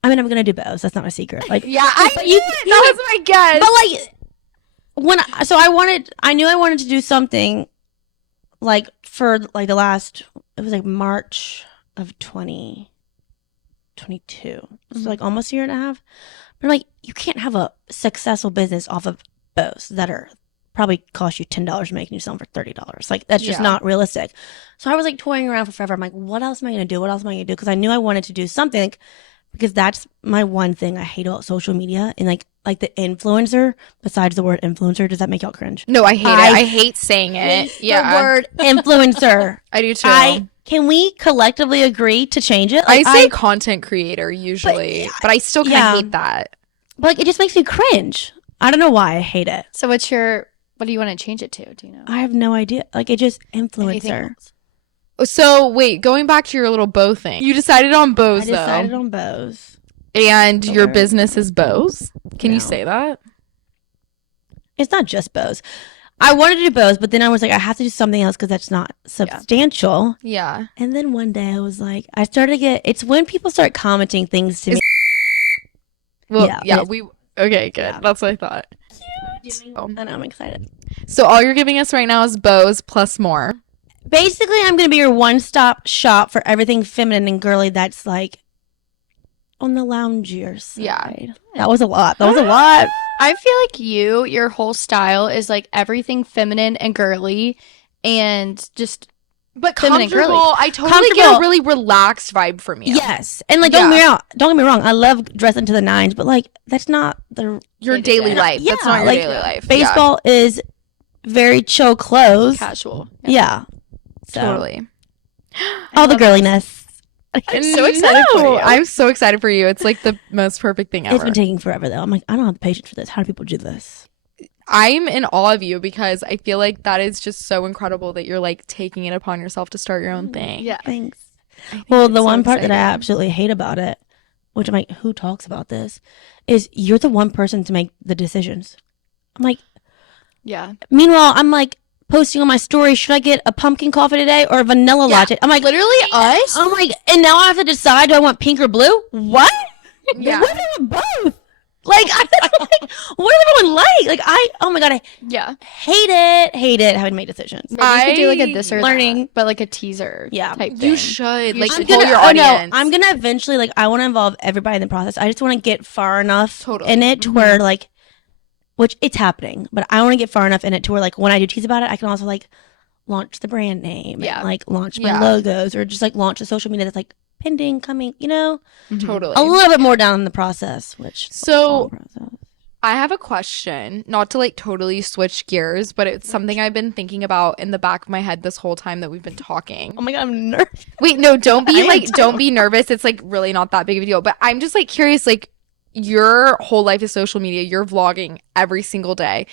I mean, I'm gonna do both. That's not my secret. Like, Yeah, I but knew it. That was my guess. but like I knew I wanted to do something like for like the last. It was like March of 2022. So like almost a year and a half. But I'm like, you can't have a successful business off of bows that are probably cost you $10 to make and you sell them for $30. Like that's just Yeah. not realistic. So I was like toying around for forever. I'm like, what else am I gonna do? What else am I gonna do? Because I knew I wanted to do something because that's my one thing I hate about social media and like the influencer. Besides the word influencer, does that make y'all cringe? No, I hate I it. I hate saying it. Yeah. The word influencer. I do too. Can we collectively agree to change it? I Like, say content creator usually, but I still kind of yeah. hate that. but like it just makes me cringe. I don't know why I hate it. So what do you want to change it to? Do you know? I have no idea. Like it just Anything influencer. else? So wait, going back to your little bow thing, you decided on I bows decided though, on bows. and your Okay. business is bows. Can you No. say that? It's not just bows. I wanted to do bows, but then I was like, I have to do something else because that's not substantial. Yeah. And then one day I was like, I started to get. It's when people start commenting things to me. Well, Yeah, yeah. it- We okay. Good. Yeah. That's what I thought. And I'm excited. So all you're giving us right now is bows plus more. Basically, I'm gonna be your one-stop shop for everything feminine and girly. That's like on the loungier side. Yeah. That was a lot. That was a lot. I feel like your whole style is like everything feminine and girly, and just But feminine girly. comfortable. I totally get a Comfortable. really relaxed vibe from you. Yes, and like don't get me wrong. I love dressing to the nines, but like that's not the Your Day-to-day. daily life. That's Yeah, not your like, daily life. baseball is very chill clothes. casual. Yeah, so, Totally. all the girliness. I'm so excited for you. I'm so excited for you. It's like the most perfect thing ever. It's been taking forever though. I'm like, I don't have the patience for this. How do people do this? I'm in awe of you because I feel like that is just so incredible that you're like taking it upon yourself to start your own thing. Yeah. Thanks. I think Well, it's the so one part that I exciting. absolutely hate about it, which I'm like, who talks about this, is you're the one person to make the decisions. I'm like, Yeah. meanwhile, I'm like posting on my story, should I get a pumpkin coffee today or a vanilla latte? I'm like, Literally us. I'm like, and now I have to decide, do I want pink or blue? What? Yeah. What if I want both? Like, like, what does everyone like? Like, oh my God, I Yeah. hate it having to make decisions. Maybe you could do like a I- this or learning. that, but like a teaser. Yeah. Type thing. You should like should. pull your oh, no, audience. I'm gonna eventually like I want to involve everybody in the process. I just want to get far enough Totally. in it to where like, which it's happening, but I want to get far enough in it to where like when I do tease about it, I can also like launch the brand name, Yeah. and, like launch my Yeah. logos or just like launch the social media that's like pending, coming, you know, Totally. a little bit more down in the process. Which So- process. I have a question, not to like totally switch gears, but it's something I've been thinking about in the back of my head this whole time that we've been talking. Oh my God, I'm nervous. Wait, no, don't I be am like, too. don't be nervous. It's like really not that big of a deal. But I'm just like curious, like your whole life is social media. You're vlogging every single day.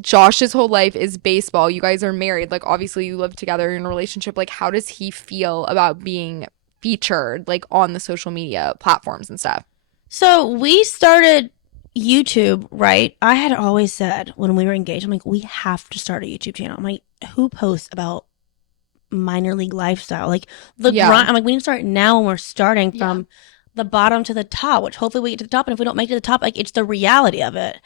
Josh's whole life is baseball. You guys are married. Like obviously you live together in a relationship. Like how does he feel about being featured like on the social media platforms and stuff? So we started YouTube, right? I had always said when we were engaged, I'm like, we have to start a YouTube channel. I'm like, who posts about minor league lifestyle? Like the Yeah. grind. I'm like, we need to start now when we're starting Yeah. from the bottom to the top, which hopefully we get to the top. And if we don't make it to the top, like it's the reality of it.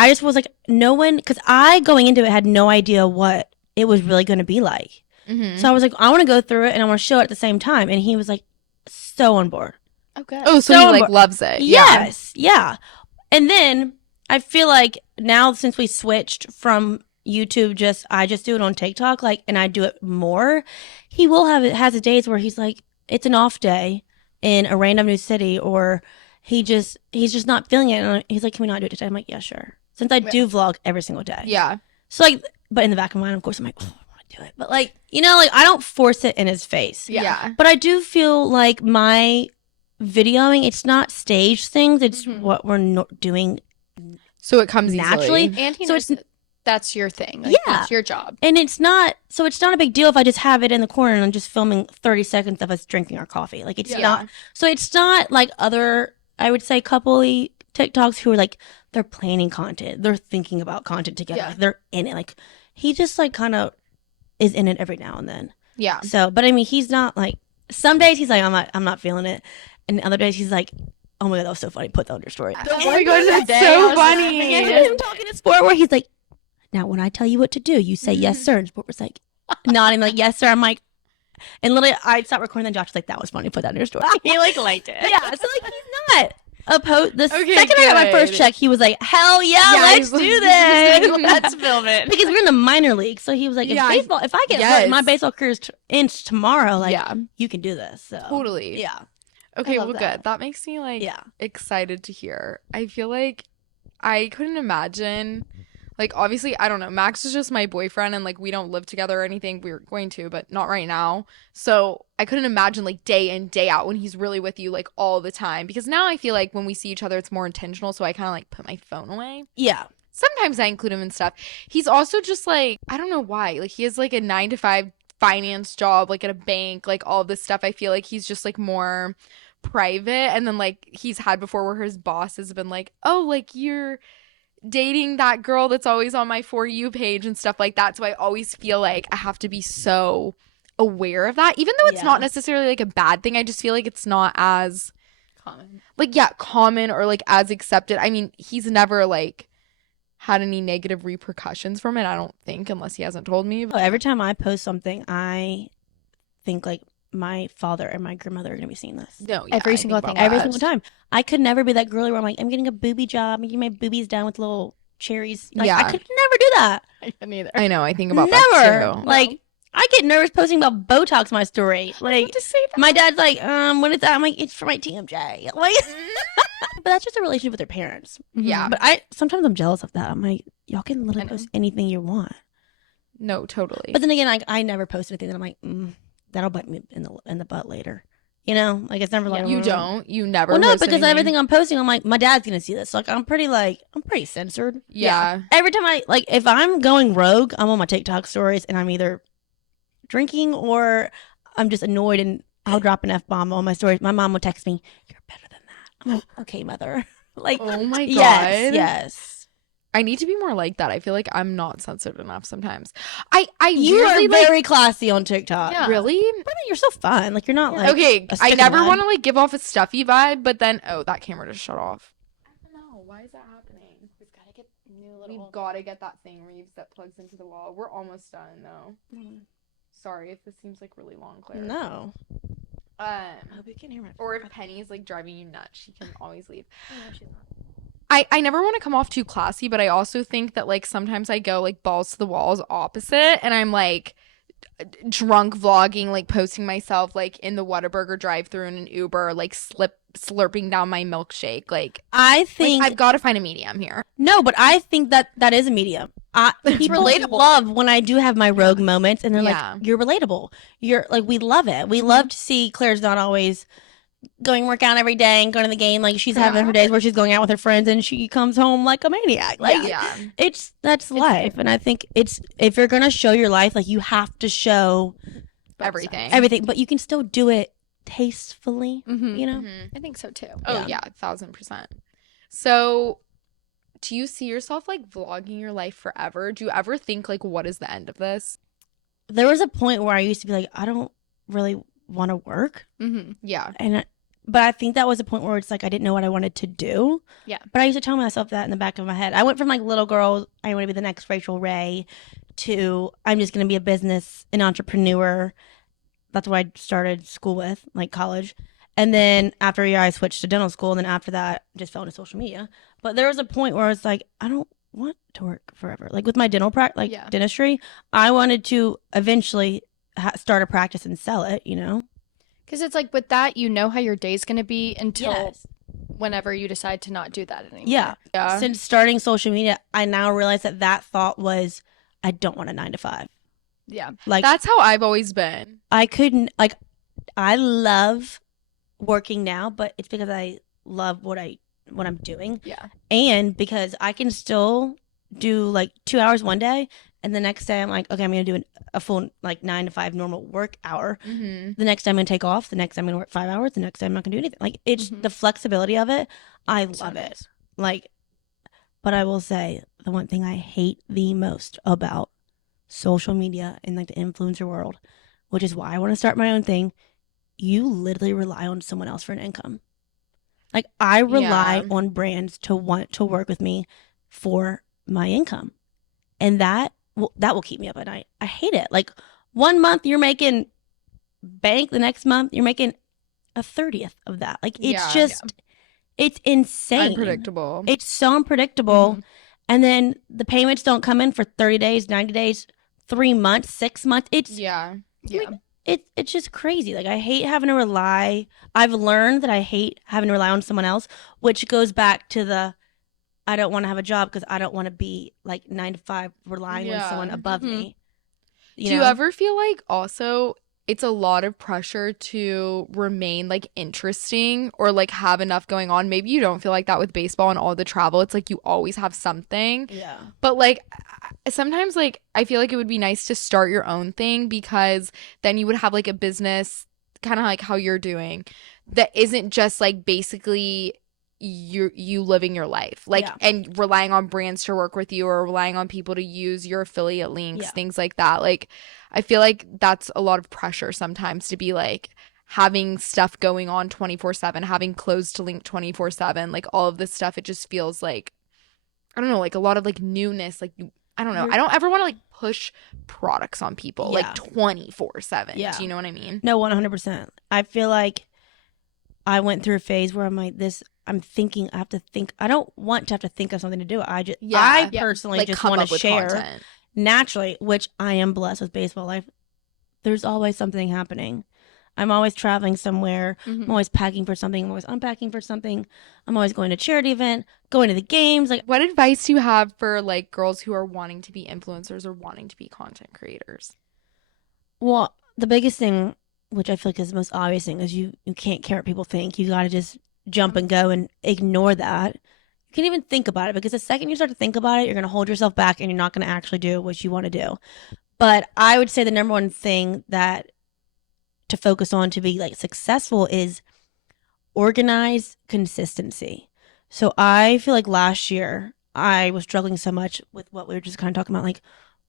I just was like, no one, because I going into it had no idea what it was really going to be like. Mhm. So I was like, I want to go through it and I want to show it at the same time. And he was like, so on board. Oh, good. Oh, so So he on like board. loves it. Yeah. Yes. Yeah. And then I feel like now since we switched from YouTube, I just do it on TikTok, like, and I do it more. He will has a days where he's like, it's an off day in a random new city, or he's just not feeling it. And he's like, can we not do it today? I'm like, yeah, sure. Since I do vlog every single day. Yeah. So like, but in the back of my mind, of course, I'm like, oh, I want to do it. But like, like I don't force it in his face. Yeah. But I do feel like my videoing, it's not staged things. It's what we're doing So it comes naturally. easily. And he So knows it's- that's your thing. Like, Yeah. that's your job. And it's not a big deal if I just have it in the corner and I'm just filming 30 seconds of us drinking our coffee. Like it's not, so it's not like other, I would say, coupley TikToks who are like, they're planning content. They're thinking about content together. Yeah. Like, they're in it. Like he just like kind of is in it every now and then. Yeah. So, but I mean, he's not like, some days he's like, I'm not feeling it. And other days he's like, oh my God, that was so funny. Put that on your story. Oh my God, that's so funny. And him talking to Sport where he's like, now when I tell you what to do, you say yes, sir. And Sport was like, nodding like, yes, sir. I'm like, and literally I stopped recording and Josh was like, that was funny. Put that in your story. He like liked it. Yeah. So like he's not opposed. The Okay, second I got my good. first check, he was like, hell yeah, Yeah, let's he's do like, this. Let's film it. Because we're in the minor league. So he was like, Yeah, baseball, if I get yes. hurt, my baseball career ends tomorrow. Like, yeah. you can do this. So Totally. yeah. Okay, love well, that. good. That makes me like Yeah. excited to hear. I feel like I couldn't imagine. Like, obviously, I don't know. Max is just my boyfriend, and like we don't live together or anything. We were going to, but not right now. So I couldn't imagine like day in, day out when he's really with you like all the time. Because now I feel like when we see each other, it's more intentional. So I kind of like put my phone away. Yeah. Sometimes I include him in stuff. He's also just like, I don't know why. Like, he has like a 9 to 5 finance job, like at a bank, like all this stuff. I feel like he's just like more private. And then like he's had before where his boss has been like, oh, like you're dating that girl that's always on my For You page and stuff like that. So I always feel like I have to be so aware of that, even though it's Yeah. not necessarily like a bad thing. I just feel like it's not as Common. like, yeah, common or like as accepted. I mean, he's never like had any negative repercussions from it, I don't think, unless he hasn't told me. So every time I post something, I think like my father and my grandmother are gonna be seeing this. No, yeah, Every I single think about thing. Every that. single time. I could never be that girly where I'm like, I'm getting a booby job, I'm getting my boobies done with little cherries. Like, Yeah. I could never do that. Neither. I know, I think about Never. that too. Like, I get nervous posting about Botox in my story. Like, to say that. my dad's like, what is that? I'm like, it's for my TMJ. Like, but that's just a relationship with their parents. Yeah. But sometimes I'm jealous of that. I'm like, y'all can literally I know. post anything you want. No, totally. But then again, I never post anything that I'm like, that'll bite me in the butt later. You know, like it's never like You don't. You never. Well, no, post because anything. everything I'm posting, I'm like, my dad's gonna see this. Like, I'm pretty censored. Yeah. Every time if I'm going rogue, I'm on my TikTok stories and I'm either drinking or I'm just annoyed and I'll drop an F-bomb on my stories. My mom will text me, "You're better than that." I'm like, okay, mother. Like, Oh my god. yes. I need to be more like that. I feel like I'm not censored enough sometimes. I You really are like, very classy on TikTok. Yeah. really. But you're so fun. Like, you're not like Okay, a I stick in never the mud. want to like give off a stuffy vibe, but then that camera just shut off. I don't know. Why is that happening? We've got to get new We've little. got to get that thing, Reeves, that plugs into the wall. We're almost done though. Sorry if this seems like really long, Claire. No. Um, hope you can hear my. or if Penny's like driving you nuts, she can always leave. I never want to come off too classy, but I also think that like sometimes I go like balls to the walls opposite, and I'm like drunk vlogging, like posting myself like in the Whataburger drive-through in an Uber, like slurping down my milkshake. Like I think I've got to find a medium here. no, but I think that is a medium. People relatable. love when I do have my rogue moments, and they're Yeah. like, "You're relatable. You're like, we love it. We love to see Claire's not always going work out every day and going to the game. Like she's having her days where she's going out with her friends and she comes home like a maniac. Like Yeah. that's life. And I think it's if you're gonna show your life, like you have to show Everything. everything, but you can still do it tastefully. Mhm. You know. Mhm. I think so too. Oh yeah, 1000%. So, do you see yourself like vlogging your life forever? Do you ever think like, what is the end of this? There was a point where I used to be like, I don't really want to work. Mm-hmm. Yeah. But I think that was a point where it's like I didn't know what I wanted to do. Yeah. But I used to tell myself that in the back of my head. I went from like little girl, I want to be the next Rachel Ray, to I'm just going to be an entrepreneur. That's what I started school with, like college. And then after a year, I switched to dental school. And then after that, just fell into social media. But there was a point where I was like, I don't want to work forever. Like with my Yeah. dentistry, I wanted to eventually start a practice and sell it, you know? Because it's like with that, you know how your day's going to be until Yes. whenever you decide to not do that anymore. Yeah. Yeah. Since starting social media, I now realize that thought was, I don't want a 9 to 5. Yeah. Like That's how I've always been. I couldn't, like, I love working now, but it's because I love what I'm doing. Yeah. And because I can still do like 2 hours one day, and the next day I'm like, okay, I'm gonna do a full like 9 to 5 normal work hour. Mm-hmm. The next day I'm gonna take off. The next day I'm gonna work 5 hours. The next day I'm not gonna do anything. Like it's Mhm. the flexibility of it. I So love it. nice. Like, but I will say the one thing I hate the most about social media and like the influencer world, which is why I want to start my own thing. You literally rely on someone else for an income. Like I rely Yeah. on brands to want to work with me for my income. And that will keep me up at night. I hate it. Like 1 month you're making bank, the next month you're making a 30th of that. Like it's Yeah. just it's insane. Unpredictable. It's so unpredictable. Mhm. And then the payments don't come in for 30 days, 90 days, 3 months, 6 months. Yeah. Yeah. It's just crazy. Like I hate having to rely. I've learned that I hate having to rely on someone else, which goes back to the I don't want to have a job because I don't want to be like 9 to 5 relying on Yeah. someone above Mhm. me. Do you ever feel like also it's a lot of pressure to remain like interesting or like have enough going on? Maybe you don't feel like that with baseball and all the travel. It's like you always have something. Yeah. But like sometimes like I feel like it would be nice to start your own thing because then you would have like a business kind of like how you're doing that isn't just like basically you living your life like Yeah. and relying on brands to work with you or relying on people to use your affiliate links, Yeah. things like that. Like I feel like that's a lot of pressure sometimes to be like having stuff going on 24/7, having clothes to link 24/7, like all of this stuff. It just feels like I don't know, like a lot of like newness. Like I don't know. You're- I don't ever want to like push products on people Yeah. like 24/7. Yeah. Do you know what I mean? No, 100%. I feel like I went through a phase where I'm like this. I'm thinking I have to think. I don't want to have to think of something to do. I Yeah. personally Like just come want up to with share content. naturally, which I am blessed with baseball life. There's always something happening. I'm always traveling somewhere. I'm Mhm. always packing for something. I'm always unpacking for something. I'm always going to charity event, going to the games. Like What advice do you have for like girls who are wanting to be influencers or wanting to be content creators? well, the biggest thing, which I feel like is the most obvious thing, is you can't care what people think. You got to just jump and go and ignore that. You can't even think about it because the second you start to think about it, you're going to hold yourself back and you're not going to actually do what you want to do. But I would say the number one thing that to focus on to be like successful is organized consistency. So I feel like last year I was struggling so much with what we were just kind of talking about, like,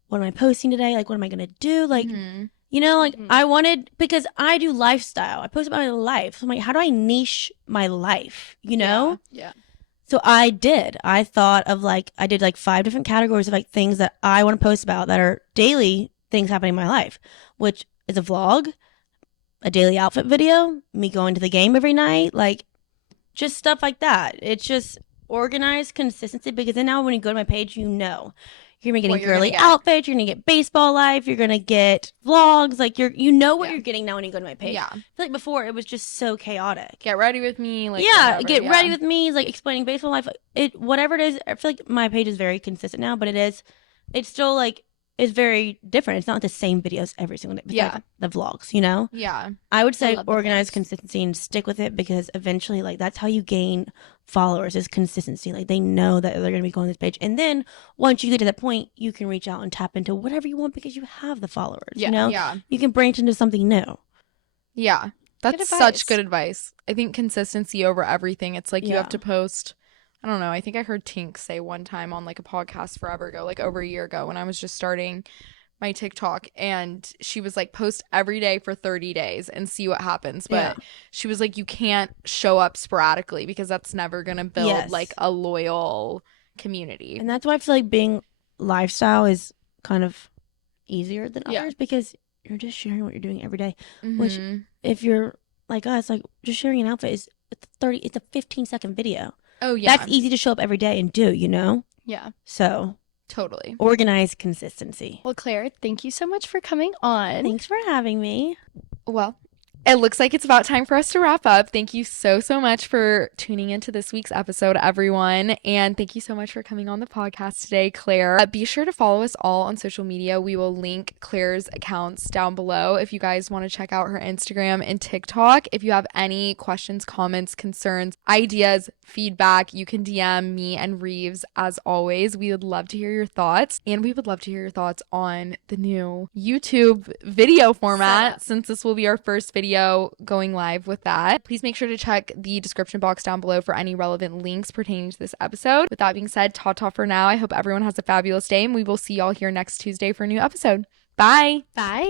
what am I posting today? Like, what am I going to do? Like, Mhm. you know, like Mhm. I wanted, because I do lifestyle. I post about my life. So I'm like, how do I niche my life? You know? Yeah. So I did. I thought of like, I did like 5 different categories of like things that I want to post about that are daily things happening in my life, which is a vlog, a daily outfit video, me going to the game every night, like just stuff like that. It's just organized consistency because then now when you go to my page, you know. You're gonna be What getting you're gonna girly get. outfits. You're gonna get baseball life. You're gonna get vlogs. Like you know what Yeah. you're getting now when you go to my page. Yeah. I feel like before it was just so chaotic. Get ready with me. Like Yeah, whatever, get yeah. ready with me. Like explaining baseball life. It whatever it is. I feel like my page is very consistent now, but it's still like it's very different. It's not the same videos every single day. Yeah. Besides the vlogs, you know. Yeah. I would say love the organized vlogs. consistency and stick with it because eventually, like that's how you gain followers is consistency. Like they know that they're gonna be going to this page, and then once you get to that point, you can reach out and tap into whatever you want because you have the followers. Yeah. You know, Yeah. you can branch into something new. Yeah. That's Good such advice. good advice. I think consistency over everything. It's like you have Yeah. to post. I don't know. I think I heard Tink say one time on like a podcast forever ago, like over a year ago when I was just starting my TikTok, and she was like, post every day for 30 days and see what happens. But Yeah. she was like, you can't show up sporadically because that's never going to build Yes. like a loyal community. And that's why I feel like being lifestyle is kind of easier than Yeah. others because you're just sharing what you're doing every day. Mm-hmm. Which, if you're like us, like just sharing an outfit is it's a 15-second video. Oh, yeah. That's easy to show up every day and do, you know? Yeah. So, Totally. organized consistency. Well, Claire, thank you so much for coming on. Thanks for having me. Well, it looks like it's about time for us to wrap up. Thank you so, so much for tuning into this week's episode, everyone. And thank you so much for coming on the podcast today, Claire. Be sure to follow us all on social media. We will link Claire's accounts down below if you guys want to check out her Instagram and TikTok. If you have any questions, comments, concerns, ideas, feedback, you can DM me and Rives. As always, we would love to hear your thoughts. And we would love to hear your thoughts on the new YouTube video format, since this will be our first video going live with that. Please make sure to check the description box down below for any relevant links pertaining to this episode. With that being said, ta-ta for now. I hope everyone has a fabulous day, and we will see y'all here next Tuesday for a new episode. Bye. Bye.